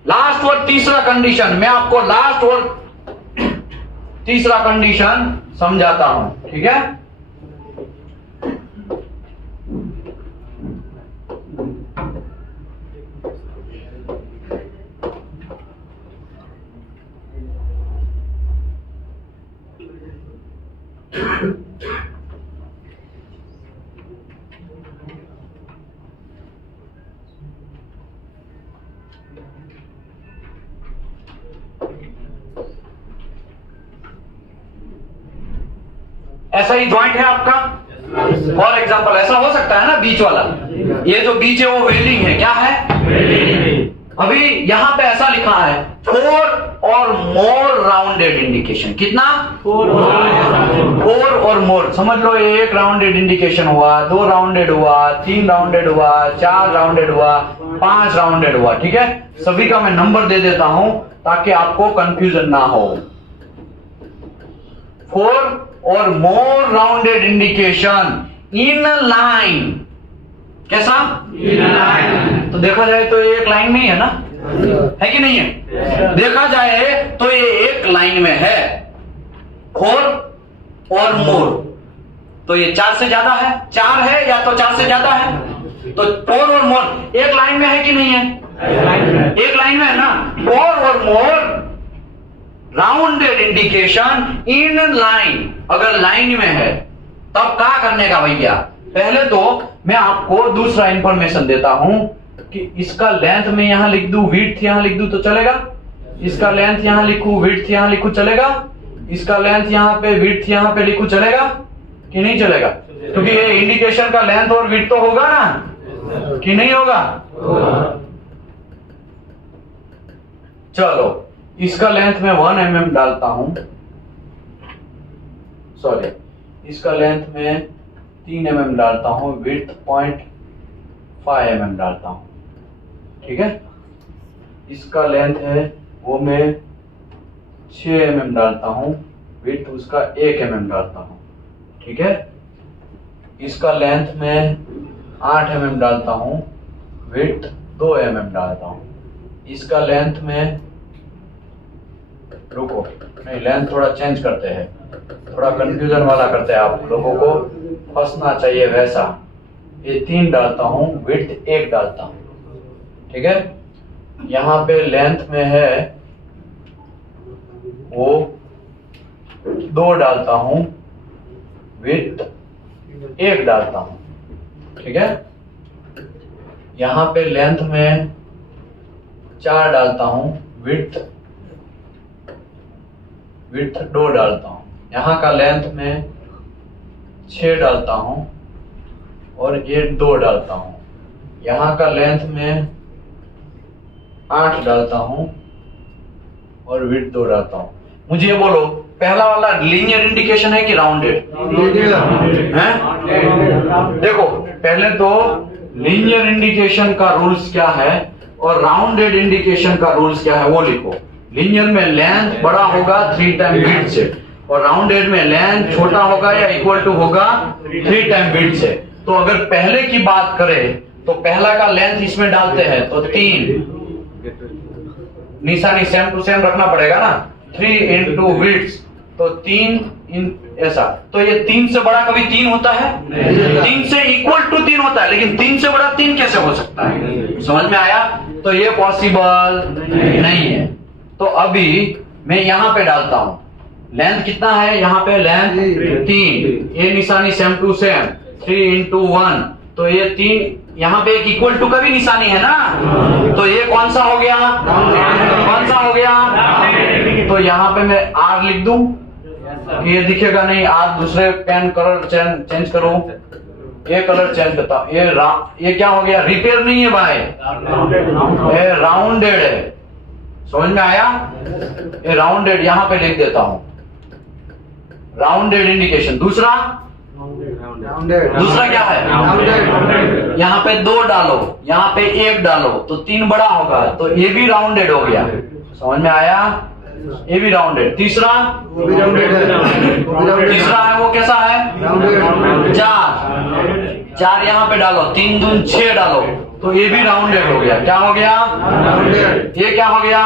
लास्ट और तीसरा कंडीशन, मैं आपको लास्ट और तीसरा कंडीशन समझाता हूं, ठीक है? ऐसा ही जॉइंट है आपका। फॉर एग्जाम्पल ऐसा हो सकता है ना, बीच वाला, ये जो बीच है वो वेल्डिंग है, क्या है? अभी यहां पे ऐसा लिखा है 4 और मोर राउंडेड इंडिकेशन। कितना? 4 और मोर। समझ लो ये 1 राउंडेड इंडिकेशन हुआ, 2 राउंडेड हुआ, 3 राउंडेड हुआ, 4 राउंडेड हुआ, 5 राउंडेड हुआ, ठीक है? सभी का मैं नंबर दे देता हूं ताकि आपको कंफ्यूजन ना हो। 4 और मोर राउंडेड इंडिकेशन इन लाइन। कैसा? In line. तो देखा जाए तो ये एक लाइन में ही है ना, है कि नहीं है? देखा जाए तो ये एक लाइन में है। 4 और मोर, तो ये 4 से ज्यादा है, 4 है या तो 4 से ज्यादा है, तो 4 और मोर एक लाइन में है कि नहीं है? एक लाइन में है ना। 4 और मोर राउंडेड इंडिकेशन इन लाइन, अगर लाइन में है तब क्या करने का भैया? पहले तो मैं आपको दूसरा इंफॉर्मेशन देता हूं कि इसका लेंथ में यहां लिख दूं, विड्थ यहां लिख दूं तो चलेगा? इसका लेंथ यहां लिखूं, विड्थ यहां लिखूं, चलेगा? इसका लेंथ यहां पे, विड्थ यहां पे लिखूं, चलेगा कि नहीं चलेगा? क्योंकि ये इंडिकेशन का लेंथ और विड्थ तो होगा ना, कि नहीं होगा? चलो इसका लेंथ में 1 mm डालता हूं, सॉरी इसका लेंथ में 3 mm डालता हूं, विड्थ 0.5 mm डालता हूं, ठीक है? इसका लेंथ है वो मैं 6 mm डालता हूं, विड्थ उसका 1 mm डालता हूं, ठीक है? इसका लेंथ में 8 mm डालता हूं, विड्थ 2 mm डालता हूं। इसका लेंथ में, रुको नहीं, लेंथ थोड़ा चेंज करते हैं, थोड़ा कंफ्यूजन वाला करते हैं, आप लोगों को फंसना चाहिए वैसा। ये 3 डालता हूं, विड्थ 1 डालता हूं, ठीक है? यहां पे लेंथ में है वो 2 डालता हूं, विड्थ 1 डालता हूं, ठीक है? यहां पे लेंथ में 4 डालता हूं, विड्थ 2 डालता हूं। यहां का लेंथ में 6 डालता हूं और ये 2 डालता हूं। यहां का लेंथ में 8 डालता हूं और विड्थ 2 डालता हूं। मुझे ये बोलो, पहला वाला लीनियर इंडिकेशन है कि राउंडेड है? देखो पहले तो लीनियर इंडिकेशन का रूल्स क्या है और राउंडेड इंडिकेशन का रूल्स क्या है वो लिखो। लीनियर में लेंथ बड़ा होगा 3 टाइम विड्थ से, और राउंडेड में लेंथ छोटा होगा या इक्वल टू होगा 3 टाइम विड्थ से। तो अगर पहले की बात करें तो पहला का लेंथ इसमें डालते हैं तो 3, निशानी सेम टू सेम रखना पड़ेगा ना, 3 इंटू विड्थ, तो 3 इन ऐसा। तो ये 3 से बड़ा कभी 3 होता है? 3 से इक्वल टू 3 होता है, लेकिन 3 से बड़ा 3 कैसे हो सकता है? समझ में आया? तो ये पॉसिबल नहीं है। तो अभी मैं यहां पे डालता हूं, लेंथ कितना है? यहां पे लेंथ 3, ये निशानी सेम टू सेम, 3 इंटू 1, तो ये 3, यहां पे एक इक्वल टू का भी निशानी है ना, तो ये कौन सा हो गया? कौन सा हो गया? तो यहां पे मैं R लिख दूं, ये दिखेगा नहीं, R दूसरे पेन कलर चेंज करो, ये कलर चेंज करता हूं। ये क्या हो गया? रिपेयर नहीं है भाई, ये राउंडेड है। समझ में आया? ये राउंडेड यहां पे लिख देता हूं, राउंडेड इंडिकेशन। दूसरा दूसरा क्या है? यहाँ पे 2 डालो, यहाँ पे 1 डालो तो 3 बड़ा होगा, तो ये भी राउंडेड हो गया। समझ में आया? ये भी राउंडेड। तीसरा है वो कैसा है? 4 यहाँ पे डालो, 3 दूनी 6 डालो तो ये भी राउंडेड हो गया। क्या हो गया? ये क्या हो गया?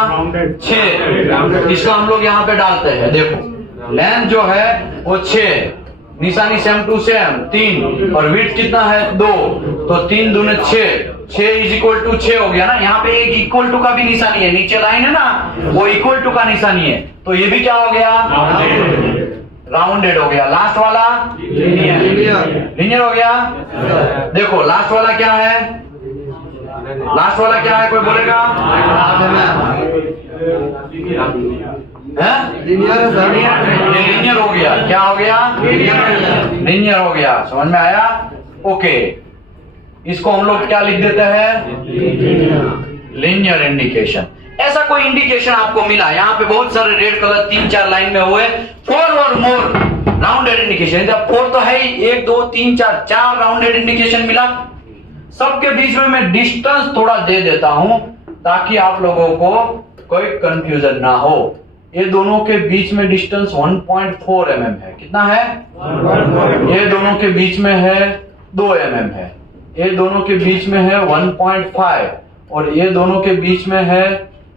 6। इसको हम लोग यहाँ पे डालते हैं। देखो लेंथ जो है वो 6, निशानी सेम टू सेम 3, और विड्थ कितना है? 2, तो 3 दूने 6, 6 इज इक्वल टू 6 हो गया ना। यहाँ पे एक इक्वल टू का भी निशानी है, नीचे लाइन है ना, वो इक्वल टू का निशानी है, तो ये भी क्या हो गया? राउंडेड हो गया। लास्ट वाला लीनियर हो गया। देखो लास्ट वाला क्या है? लास्ट वाला क्या है? कोई बोलेगा? लीनियर हो गया। क्या हो गया? लीनियर हो गया। समझ में आया? ओके, इसको हम लोग क्या लिख देते हैं? Linear indication. ऐसा कोई इंडिकेशन आपको मिला, यहाँ पे बहुत सारे रेड कलर 3-4 लाइन में हुए, 4 और मोर राउंडेड इंडिकेशन। 4 तो है ही, 1 2 3 4 राउंडेड इंडिकेशन मिला। सबके बीच में मैं डिस्टेंस थोड़ा दे देता हूं ताकि आप लोगों को कोई कंफ्यूजन ना हो। ये दोनों के बीच में डिस्टेंस 1.4 mm है। कितना है? ये दोनों के बीच में है 2 mm है। ये दोनों के बीच में है 1.5, और ये दोनों के बीच में है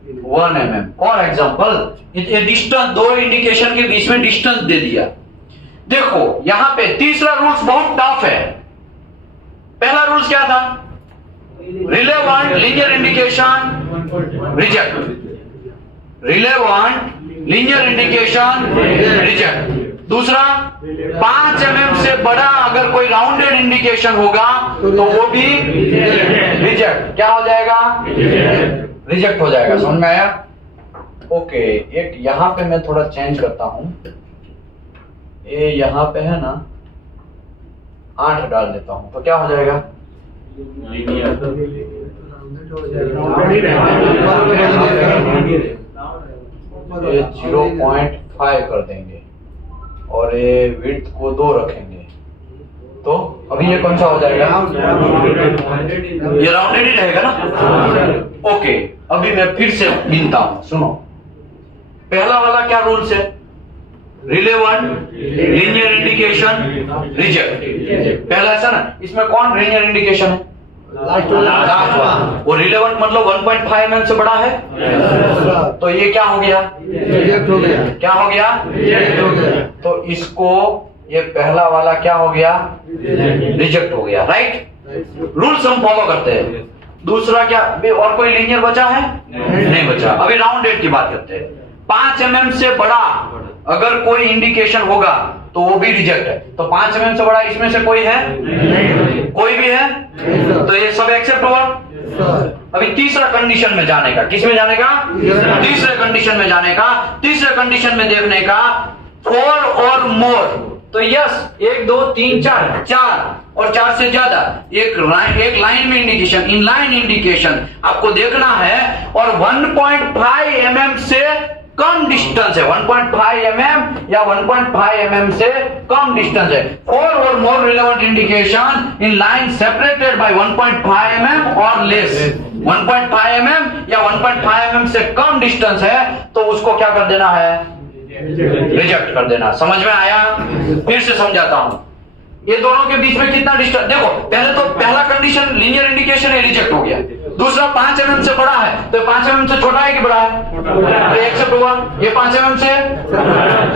1 mm। फॉर एग्जाम्पल ये डिस्टेंस, 2 इंडिकेशन के बीच में डिस्टेंस दे दिया। देखो यहां पे तीसरा रूल्स बहुत टफ है। पहला रूल्स क्या था? Relevant linear indication reject, relevant linear indication reject. दूसरा 5 mm से बड़ा अगर कोई राउंडेड इंडिकेशन होगा तो वो भी रिजेक्ट। क्या हो जाएगा? रिजेक्ट हो जाएगा। समझ में आया? ओके, एक यहां पे मैं थोड़ा चेंज करता हूं। ये यहां पे है ना 8 डाल देता हूं तो क्या हो जाएगा? ये 0.5 कर देंगे और ये विड्थ को 2 रखेंगे, तो अभी ये कौन सा हो जाएगा? ये राउंडेड ही रहेगा ना। ओके, अभी मैं फिर से गिनता हूं, सुनो। पहला वाला क्या रूल्स है? Relevant linear indication reject. पहला ऐसा ना, इसमें कौन लीनियर इंडिकेशन है? लास्ट वाला। वो रिलेवेंट मतलब 1.5 mm से बड़ा है, तो ये क्या हो गया? रिजेक्ट हो गया। क्या हो गया? रिजेक्ट हो गया। तो इसको ये पहला वाला क्या हो गया? रिजेक्ट हो गया। राइट, रूल्स हम फॉलो करते हैं। दूसरा क्या, और कोई लीनियर बचा है? नहीं बचा। अभी राउंडेड की बात करते हैं। 5 mm से बड़ा अगर कोई इंडिकेशन होगा तो वो भी रिजेक्ट है। तो 5 mm से बड़ा इसमें से कोई है? नहीं। कोई भी है? तो ये सब एक्सेप्ट हुआ। अभी तीसरा कंडीशन में जाने का। किस में जाने का? तीसरे कंडीशन में जाने का। तीसरे कंडीशन में देखने का 4 और मोर। तो यस, 1 2 3 4 और 4 से ज्यादा एक लाइन में इंडिकेशन, इन लाइन इंडिकेशन आपको देखना है, और 1.5 mm से कम डिस्टेंस है। 1.5 mm या 1.5 mm से कम डिस्टेंस है। 4 और more relevant indication in line separated by 1.5 mm और लेस। 1.5 mm या 1.5 mm से कम डिस्टेंस है तो उसको क्या कर देना है? रिजेक्ट कर देना। समझ में आया? फिर से समझाता हूं। ये दोनों के बीच में कितना डिस्टेंस? देखो पहले तो पहला कंडीशन लीनियर इंडिकेशन है, रिजेक्ट हो गया। दूसरा 5 mm से बड़ा है, तो 5 mm से छोटा है कि बड़ा है? तो एक्सेप्ट हुआ। ये 5 mm से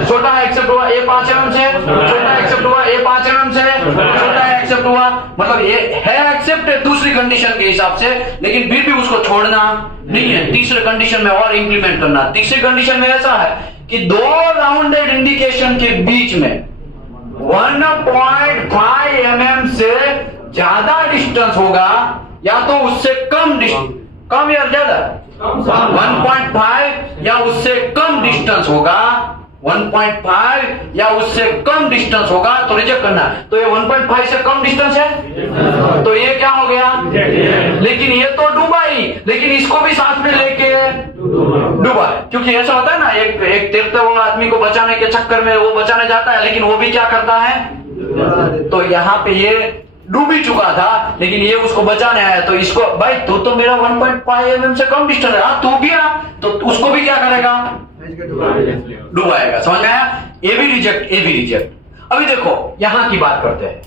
छोटा है, एक्सेप्ट हुआ। ये 5 mm से छोटा है, एक्सेप्ट हुआ। ये 5 mm से छोटा है, एक्सेप्ट हुआ। मतलब ये है एक्सेप्ट है दूसरी कंडीशन के हिसाब से, लेकिन फिर भी उसको छोड़ना नहीं है, तीसरे कंडीशन में और इंप्लीमेंट करना। तीसरी कंडीशन में ऐसा है कि 2 राउंडेड इंडिकेशन के बीच में 1.5 mm से ज्यादा डिस्टेंस होगा या तो उससे कम या ज्यादा 1.5 या उससे कम डिस्टेंस होगा, 1.5 या उससे कम डिस्टेंस होगा तो रिजेक्ट करना। तो ये 1.5 से कम डिस्टेंस है तो ये क्या हो गया? लेकिन ये तो डूबा ही, लेकिन इसको भी साथ में लेके डूबा। क्योंकि ऐसा होता है ना, एक तैरते हुए आदमी को बचाने के चक्कर में वो बचाने जाता है, लेकिन वो भी क्या करता है? तो यहाँ पे ये डूब ही चुका था, लेकिन ये उसको बचाने आया। तो इसको भाई तू तो मेरा 1.5 mm से कम डिस्टेंस है, तू भी आ, तो उसको भी क्या करेगा, डुबाएगा। समझ में आया? ए भी रिजेक्ट, ए भी रिजेक्ट। अभी देखो यहां की बात करते हैं।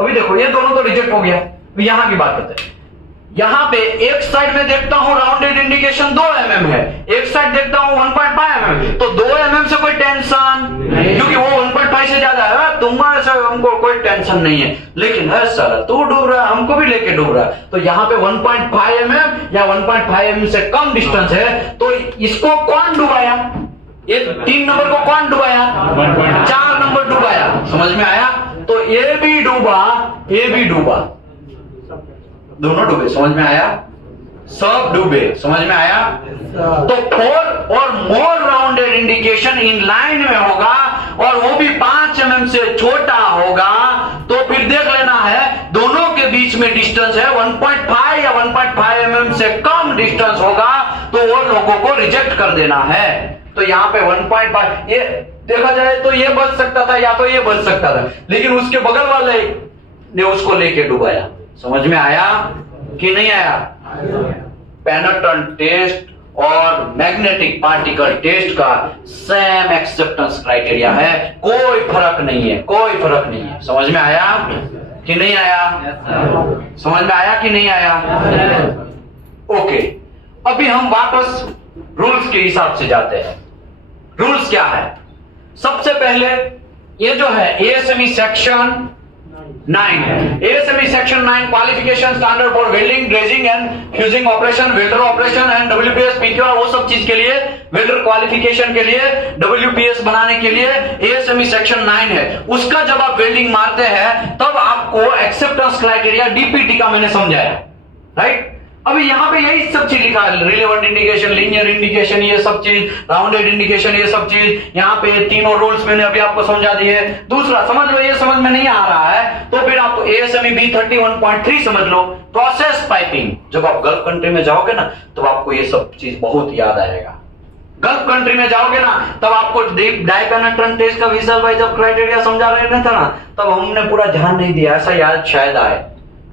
अभी देखो ये दोनों तो रिजेक्ट हो गया, अभी यहां की बात करते हैं। यहां पे एक साइड में देखता हूं राउंडेड इंडिकेशन 2 mm है, एक साइड देखता हूं 1.5 mm, तो 2 mm से कोई टेंशन, क्योंकि वो 1.5 से ज्यादा है, तुम्हारे से हमको कोई टेंशन नहीं है। लेकिन है सर तू डूब रहा है, हमको भी लेके डूब रहा है, तो यहाँ पे 1.5 mm या 1.5 mm से कम डिस्टेंस है, तो इसको कौन डुबाया? ये 3 नंबर को कौन डुबाया? 4 नंबर डुबाया। समझ में आया? तो ए भी डूबा, ए भी डूबा, दोनों डूबे। समझ में आया? सब डूबे। समझ में आया? तो 4 और मोर राउंडेड इंडिकेशन इन लाइन में होगा और वो भी 5 mm से छोटा होगा, तो फिर देख लेना है दोनों के बीच में डिस्टेंस है 1.5 या 1.5 mm से कम डिस्टेंस होगा, तो वो लोगों को रिजेक्ट कर देना है। तो यहाँ पे 1.5 ये देखा जाए तो ये बच सकता था या तो ये बच सकता था, लेकिन उसके बगल वाले ने उसको लेके डुबाया। समझ में आया कि नहीं आया? पेनेट्रेंट टेस्ट और मैग्नेटिक पार्टिकल टेस्ट का सेम एक्सेप्टेंस क्राइटेरिया है, कोई फर्क नहीं है, कोई फर्क नहीं है। समझ में आया कि नहीं आया? समझ में आया कि नहीं आया? ओके, अभी हम वापस रूल्स के हिसाब से जाते हैं। रूल्स क्या है? सबसे पहले ये जो है एएसएमई सेक्शन 9 है। ASME section 9 qualification standard for welding, dredging and fusing operation, welder operation and WPS PQR, वो सब चीज के लिए, वेल्डर क्वालिफिकेशन के लिए, WPS बनाने के लिए एएसएमई सेक्शन 9 है। उसका जब आप वेल्डिंग मारते हैं तब आपको एक्सेप्टेंस क्राइटेरिया DPT का मैंने समझाया, राइट? अभी यहाँ पे यही सब चीज लिखा है, रिलेवेंट इंडिकेशन, लीनियर इंडिकेशन, ये सब चीज, राउंडेड इंडिकेशन, ये सब चीज यहाँ पे तीनों रूल्स मैंने अभी आपको समझा दिए। दूसरा समझ लो, ये समझ में नहीं आ रहा है तो फिर आप ASME B31.3 समझ लो, प्रोसेस पाइपिंग। जब आप गल्फ कंट्री में जाओगे ना तो आपको ये सब चीज बहुत याद आएगा। गल्फ कंट्री में जाओगे ना तब आपको डाइपेनेट्रेंट टेस्ट का विशल भाई जब क्राइटेरिया समझा रहे थे ना, तब हमने पूरा ध्यान नहीं दिया, ऐसा याद शायद आए।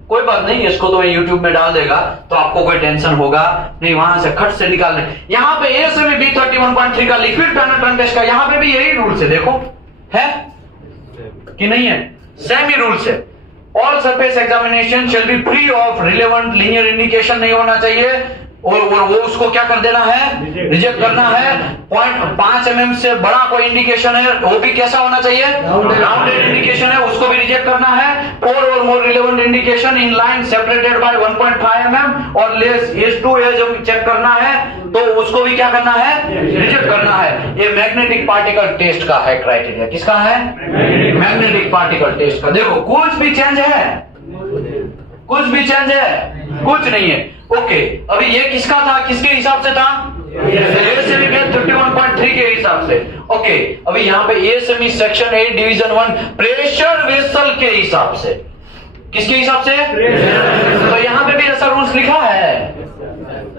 कोई बात नहीं, इसको तो मैं YouTube में डाल देगा तो आपको कोई टेंशन होगा नहीं, वहां से खट से निकालने। यहाँ पे ASME B31.3 का लिक्विड पेनेट्रेंट टेस्ट का यहाँ पे भी यही रूल है, देखो है कि नहीं है? सेम ही रूल है। All surface examination shall be free of relevant linear indication, नहीं होना चाहिए, और वो उसको क्या कर देना है? रिजेक्ट करना है। 0.5 mm से बड़ा कोई इंडिकेशन है, वो भी कैसा होना चाहिए? राउंडेड इंडिकेशन है, उसको भी रिजेक्ट करना है। 4 और more relevant indication in line separated by 1.5 mm और लेस H2 है, जब चेक करना है तो उसको भी क्या करना है? रिजेक्ट करना है। ये मैग्नेटिक पार्टिकल टेस्ट का है क्राइटेरिया। किसका है? मैग्नेटिक पार्टिकल टेस्ट का। देखो कुछ भी चेंज है? कुछ भी चेंज है? कुछ नहीं है। ओके, अभी ये किसका था? किसके हिसाब से था? ASME 31.3 के हिसाब से। ओके, अभी यहाँ पे ASME section 8 division 1 pressure vessel के हिसाब से। किसके हिसाब से? तो यहाँ पे भी ऐसा रूल्स लिखा है,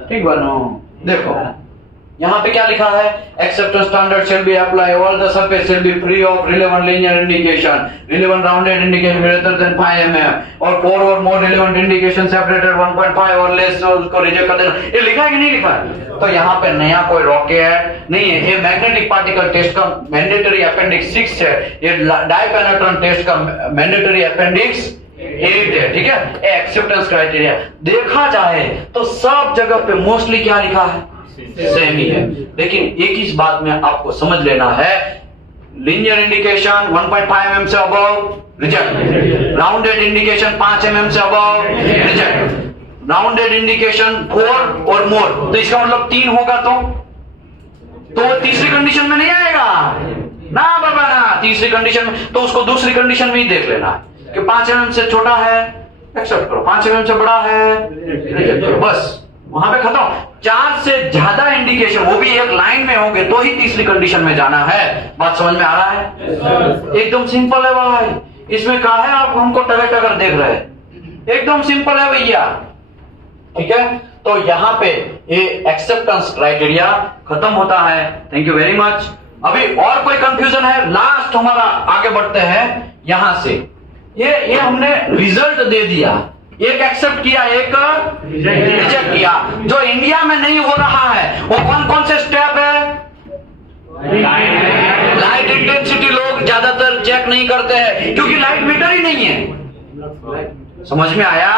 ठीक बनो। देखो यहाँ पे क्या लिखा है? Acceptance standard shall be apply, all the surface shall be free of relevant linear indication, relevant rounded indication greater than 5 mm और 4 और मोर रिलेवेंट इंडिकेशन सेपरेटेड 1.5 और लेस, उसको रिजेक्ट कर देना। ये लिखा है कि नहीं लिखा है? तो यहाँ पे नया कोई रॉकेट नहीं है। ये मैग्नेटिक पार्टिकल टेस्ट का मैंडेटरी अपेंडिक्स 6 है, ये डाइपेनेट्रेंट टेस्ट का मैंडेटरी अपेंडिक्स 8 है, ठीक है? एक्सेप्टेंस क्राइटेरिया देखा जाए तो सब जगह पे मोस्टली क्या लिखा है? सेम ही है। लेकिन एक ही बात में आपको समझ लेना है, लीनियर इंडिकेशन 1.5 mm से above reject, rounded indication 5 mm से अबव रिजेक्ट, राउंडेड इंडिकेशन 4 और मोर, तो इसका मतलब 3 होगा तो तीसरी कंडीशन में नहीं आएगा ना बाबा ना। तीसरी कंडीशन में तो उसको दूसरी कंडीशन में ही देख लेना कि 5 mm से छोटा है एक्सेप्ट करो, 5 mm से बड़ा है रिजेक्ट करो, बस वहां पे खत्म। 4 से ज्यादा इंडिकेशन वो भी एक लाइन में होंगे तो ही तीसरी कंडीशन में जाना है। बात समझ में आ रहा है? एकदम सिंपल है भाई, इसमें कहा है आप हमको टगर टगर देख रहे हैं, एकदम सिंपल है भैया, ठीक है? तो यहाँ पे ये एक्सेप्टेंस क्राइटेरिया खत्म होता है। Thank you very much. अभी और कोई कंफ्यूजन है? लास्ट हमारा आगे बढ़ते हैं, यहां से ये हमने रिजल्ट दे दिया, एक एक्सेप्ट किया, एक रिजेक्ट किया। जो इंडिया में नहीं हो रहा है वो कौन कौन से स्टेप है? लाइट इंटेंसिटी लोग ज्यादातर चेक नहीं करते हैं क्योंकि लाइट मीटर ही नहीं है। समझ में आया?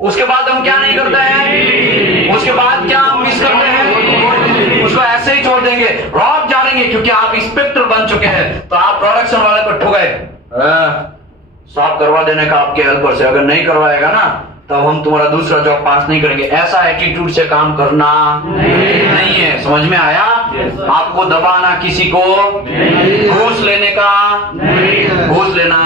उसके बाद हम क्या नहीं करते हैं? उसके बाद क्या हम मिस करते हैं? उसको ऐसे ही छोड़ देंगे, रॉक जानेंगे क्योंकि आप इंस्पेक्टर बन चुके हैं। तो आप प्रोडक्शन वाले को ठुक गए, साफ करवा देने का आपके हेल्पर से। अगर नहीं करवाएगा ना तब हम तुम्हारा दूसरा जॉब पास नहीं करेंगे। ऐसा एटीट्यूड से काम करना नहीं है। समझ में आया? आपको दबाना किसी को, घूस लेने का, घूस लेना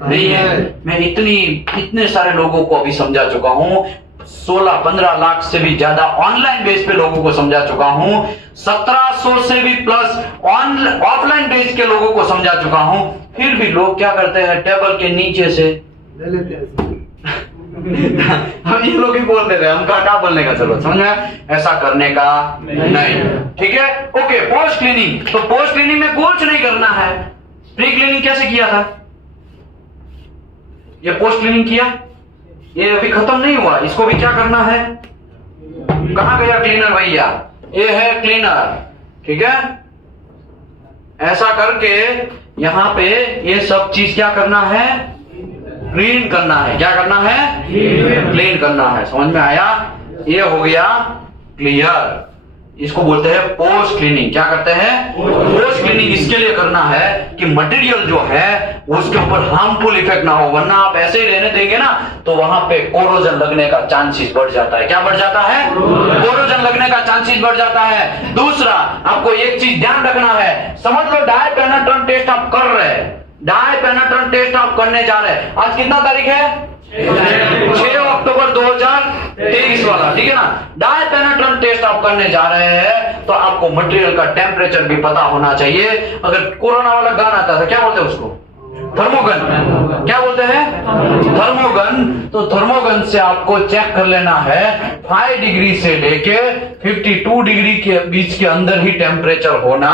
नहीं है। मैं इतने सारे लोगों को अभी समझा चुका हूं, 16-15 लाख से भी ज्यादा ऑनलाइन बेस पे लोगों को समझा चुका हूं, 1700 से भी प्लस ऑफलाइन बेस के लोगों को समझा चुका हूं। फिर भी लोग क्या करते हैं? टेबल के नीचे से ले लेते हैं। हम ये लोग ही बोलते रहे, हमका क्या बोलने का जरूरत? समझ में? ऐसा करने का नहीं। ठीक है, ओके। पोस्ट क्लीनिंग, तो पोस्ट क्लीनिंग में कुछ नहीं करना है। प्री क्लीनिंग कैसे किया था? ये पोस्ट क्लीनिंग किया, ये अभी खत्म नहीं हुआ, इसको भी क्या करना है? कहां गया क्लीनर भैया? ये है क्लीनर। ठीक है, ऐसा करके यहां पे ये सब चीज क्या करना है? क्लीन करना है। क्या करना है? क्लीन करना है। समझ में आया? ये हो गया क्लियर। इसको बोलते हैं पोस्ट क्लीनिंग। क्या करते हैं? पोस्ट क्लीनिंग इसके लिए करना है कि मटेरियल जो है उसके ऊपर हार्मफुल इफेक्ट ना हो, वरना आप ऐसे ही रहने देंगे ना तो वहां पे कोरोजन लगने का चांसेस बढ़ जाता है। क्या बढ़ जाता है? कोरोजन लगने का चांसेस बढ़ जाता है। दूसरा, आपको एक चीज ध्यान रखना है, समझ लो डाई पेनिट्रेंट टेस्ट आप कर रहे हैं, डाई पेनिट्रेंट टेस्ट आप करने जा रहे हैं। आज कितना तारीख है? 6 अक्टूबर 2023 वाला। ठीक है ना? डाई पेनिट्रेंट टेस्ट आप करने जा रहे हैं तो आपको मटेरियल का टेम्परेचर भी पता होना चाहिए। अगर कोरोना वाला गन आता था, क्या बोलते हैं उसको? थर्मोगन। क्या बोलते हैं? थर्मोगन। तो थर्मोगन से आपको चेक कर लेना है 5 डिग्री से लेके 52 डिग्री के बीच के अंदर ही टेम्परेचर होना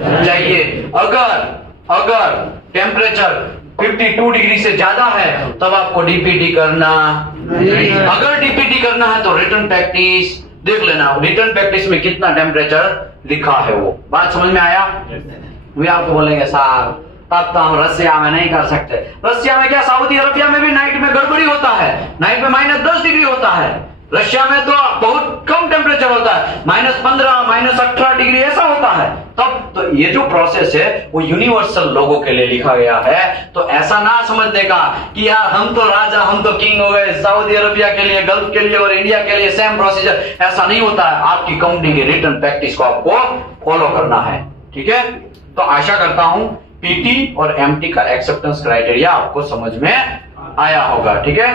चाहिए। अगर टेम्परेचर 52 डिग्री से ज्यादा है तब आपको डीपीटी करना। अगर डीपीटी करना है तो रिटर्न प्रैक्टिस देख लेना, रिटर्न प्रैक्टिस में कितना टेम्परेचर लिखा है। वो बात समझ में आया? वे आपको बोलेंगे साहब तब तो हम रसिया में नहीं कर सकते। रसिया में क्या, सऊदी अरबिया में भी नाइट में गड़बड़ी होता है, नाइट में -10 डिग्री होता है। रशिया में तो बहुत कम टेम्परेचर होता है, -15, -18 डिग्री ऐसा होता है। तब तो ये जो प्रोसेस है वो यूनिवर्सल लोगों के लिए लिखा गया है। तो ऐसा ना समझने का कि यार हम तो राजा, हम तो किंग हो गए, सऊदी अरबिया के लिए, गल्फ के लिए और इंडिया के लिए सेम प्रोसीजर, ऐसा नहीं होता है। आपकी कंपनी की रिटर्न प्रैक्टिस को आपको फॉलो करना है। ठीक है, तो आशा करता हूं पीटी और एमटी का एक्सेप्टेंस क्राइटेरिया आपको समझ में आया होगा। ठीक है।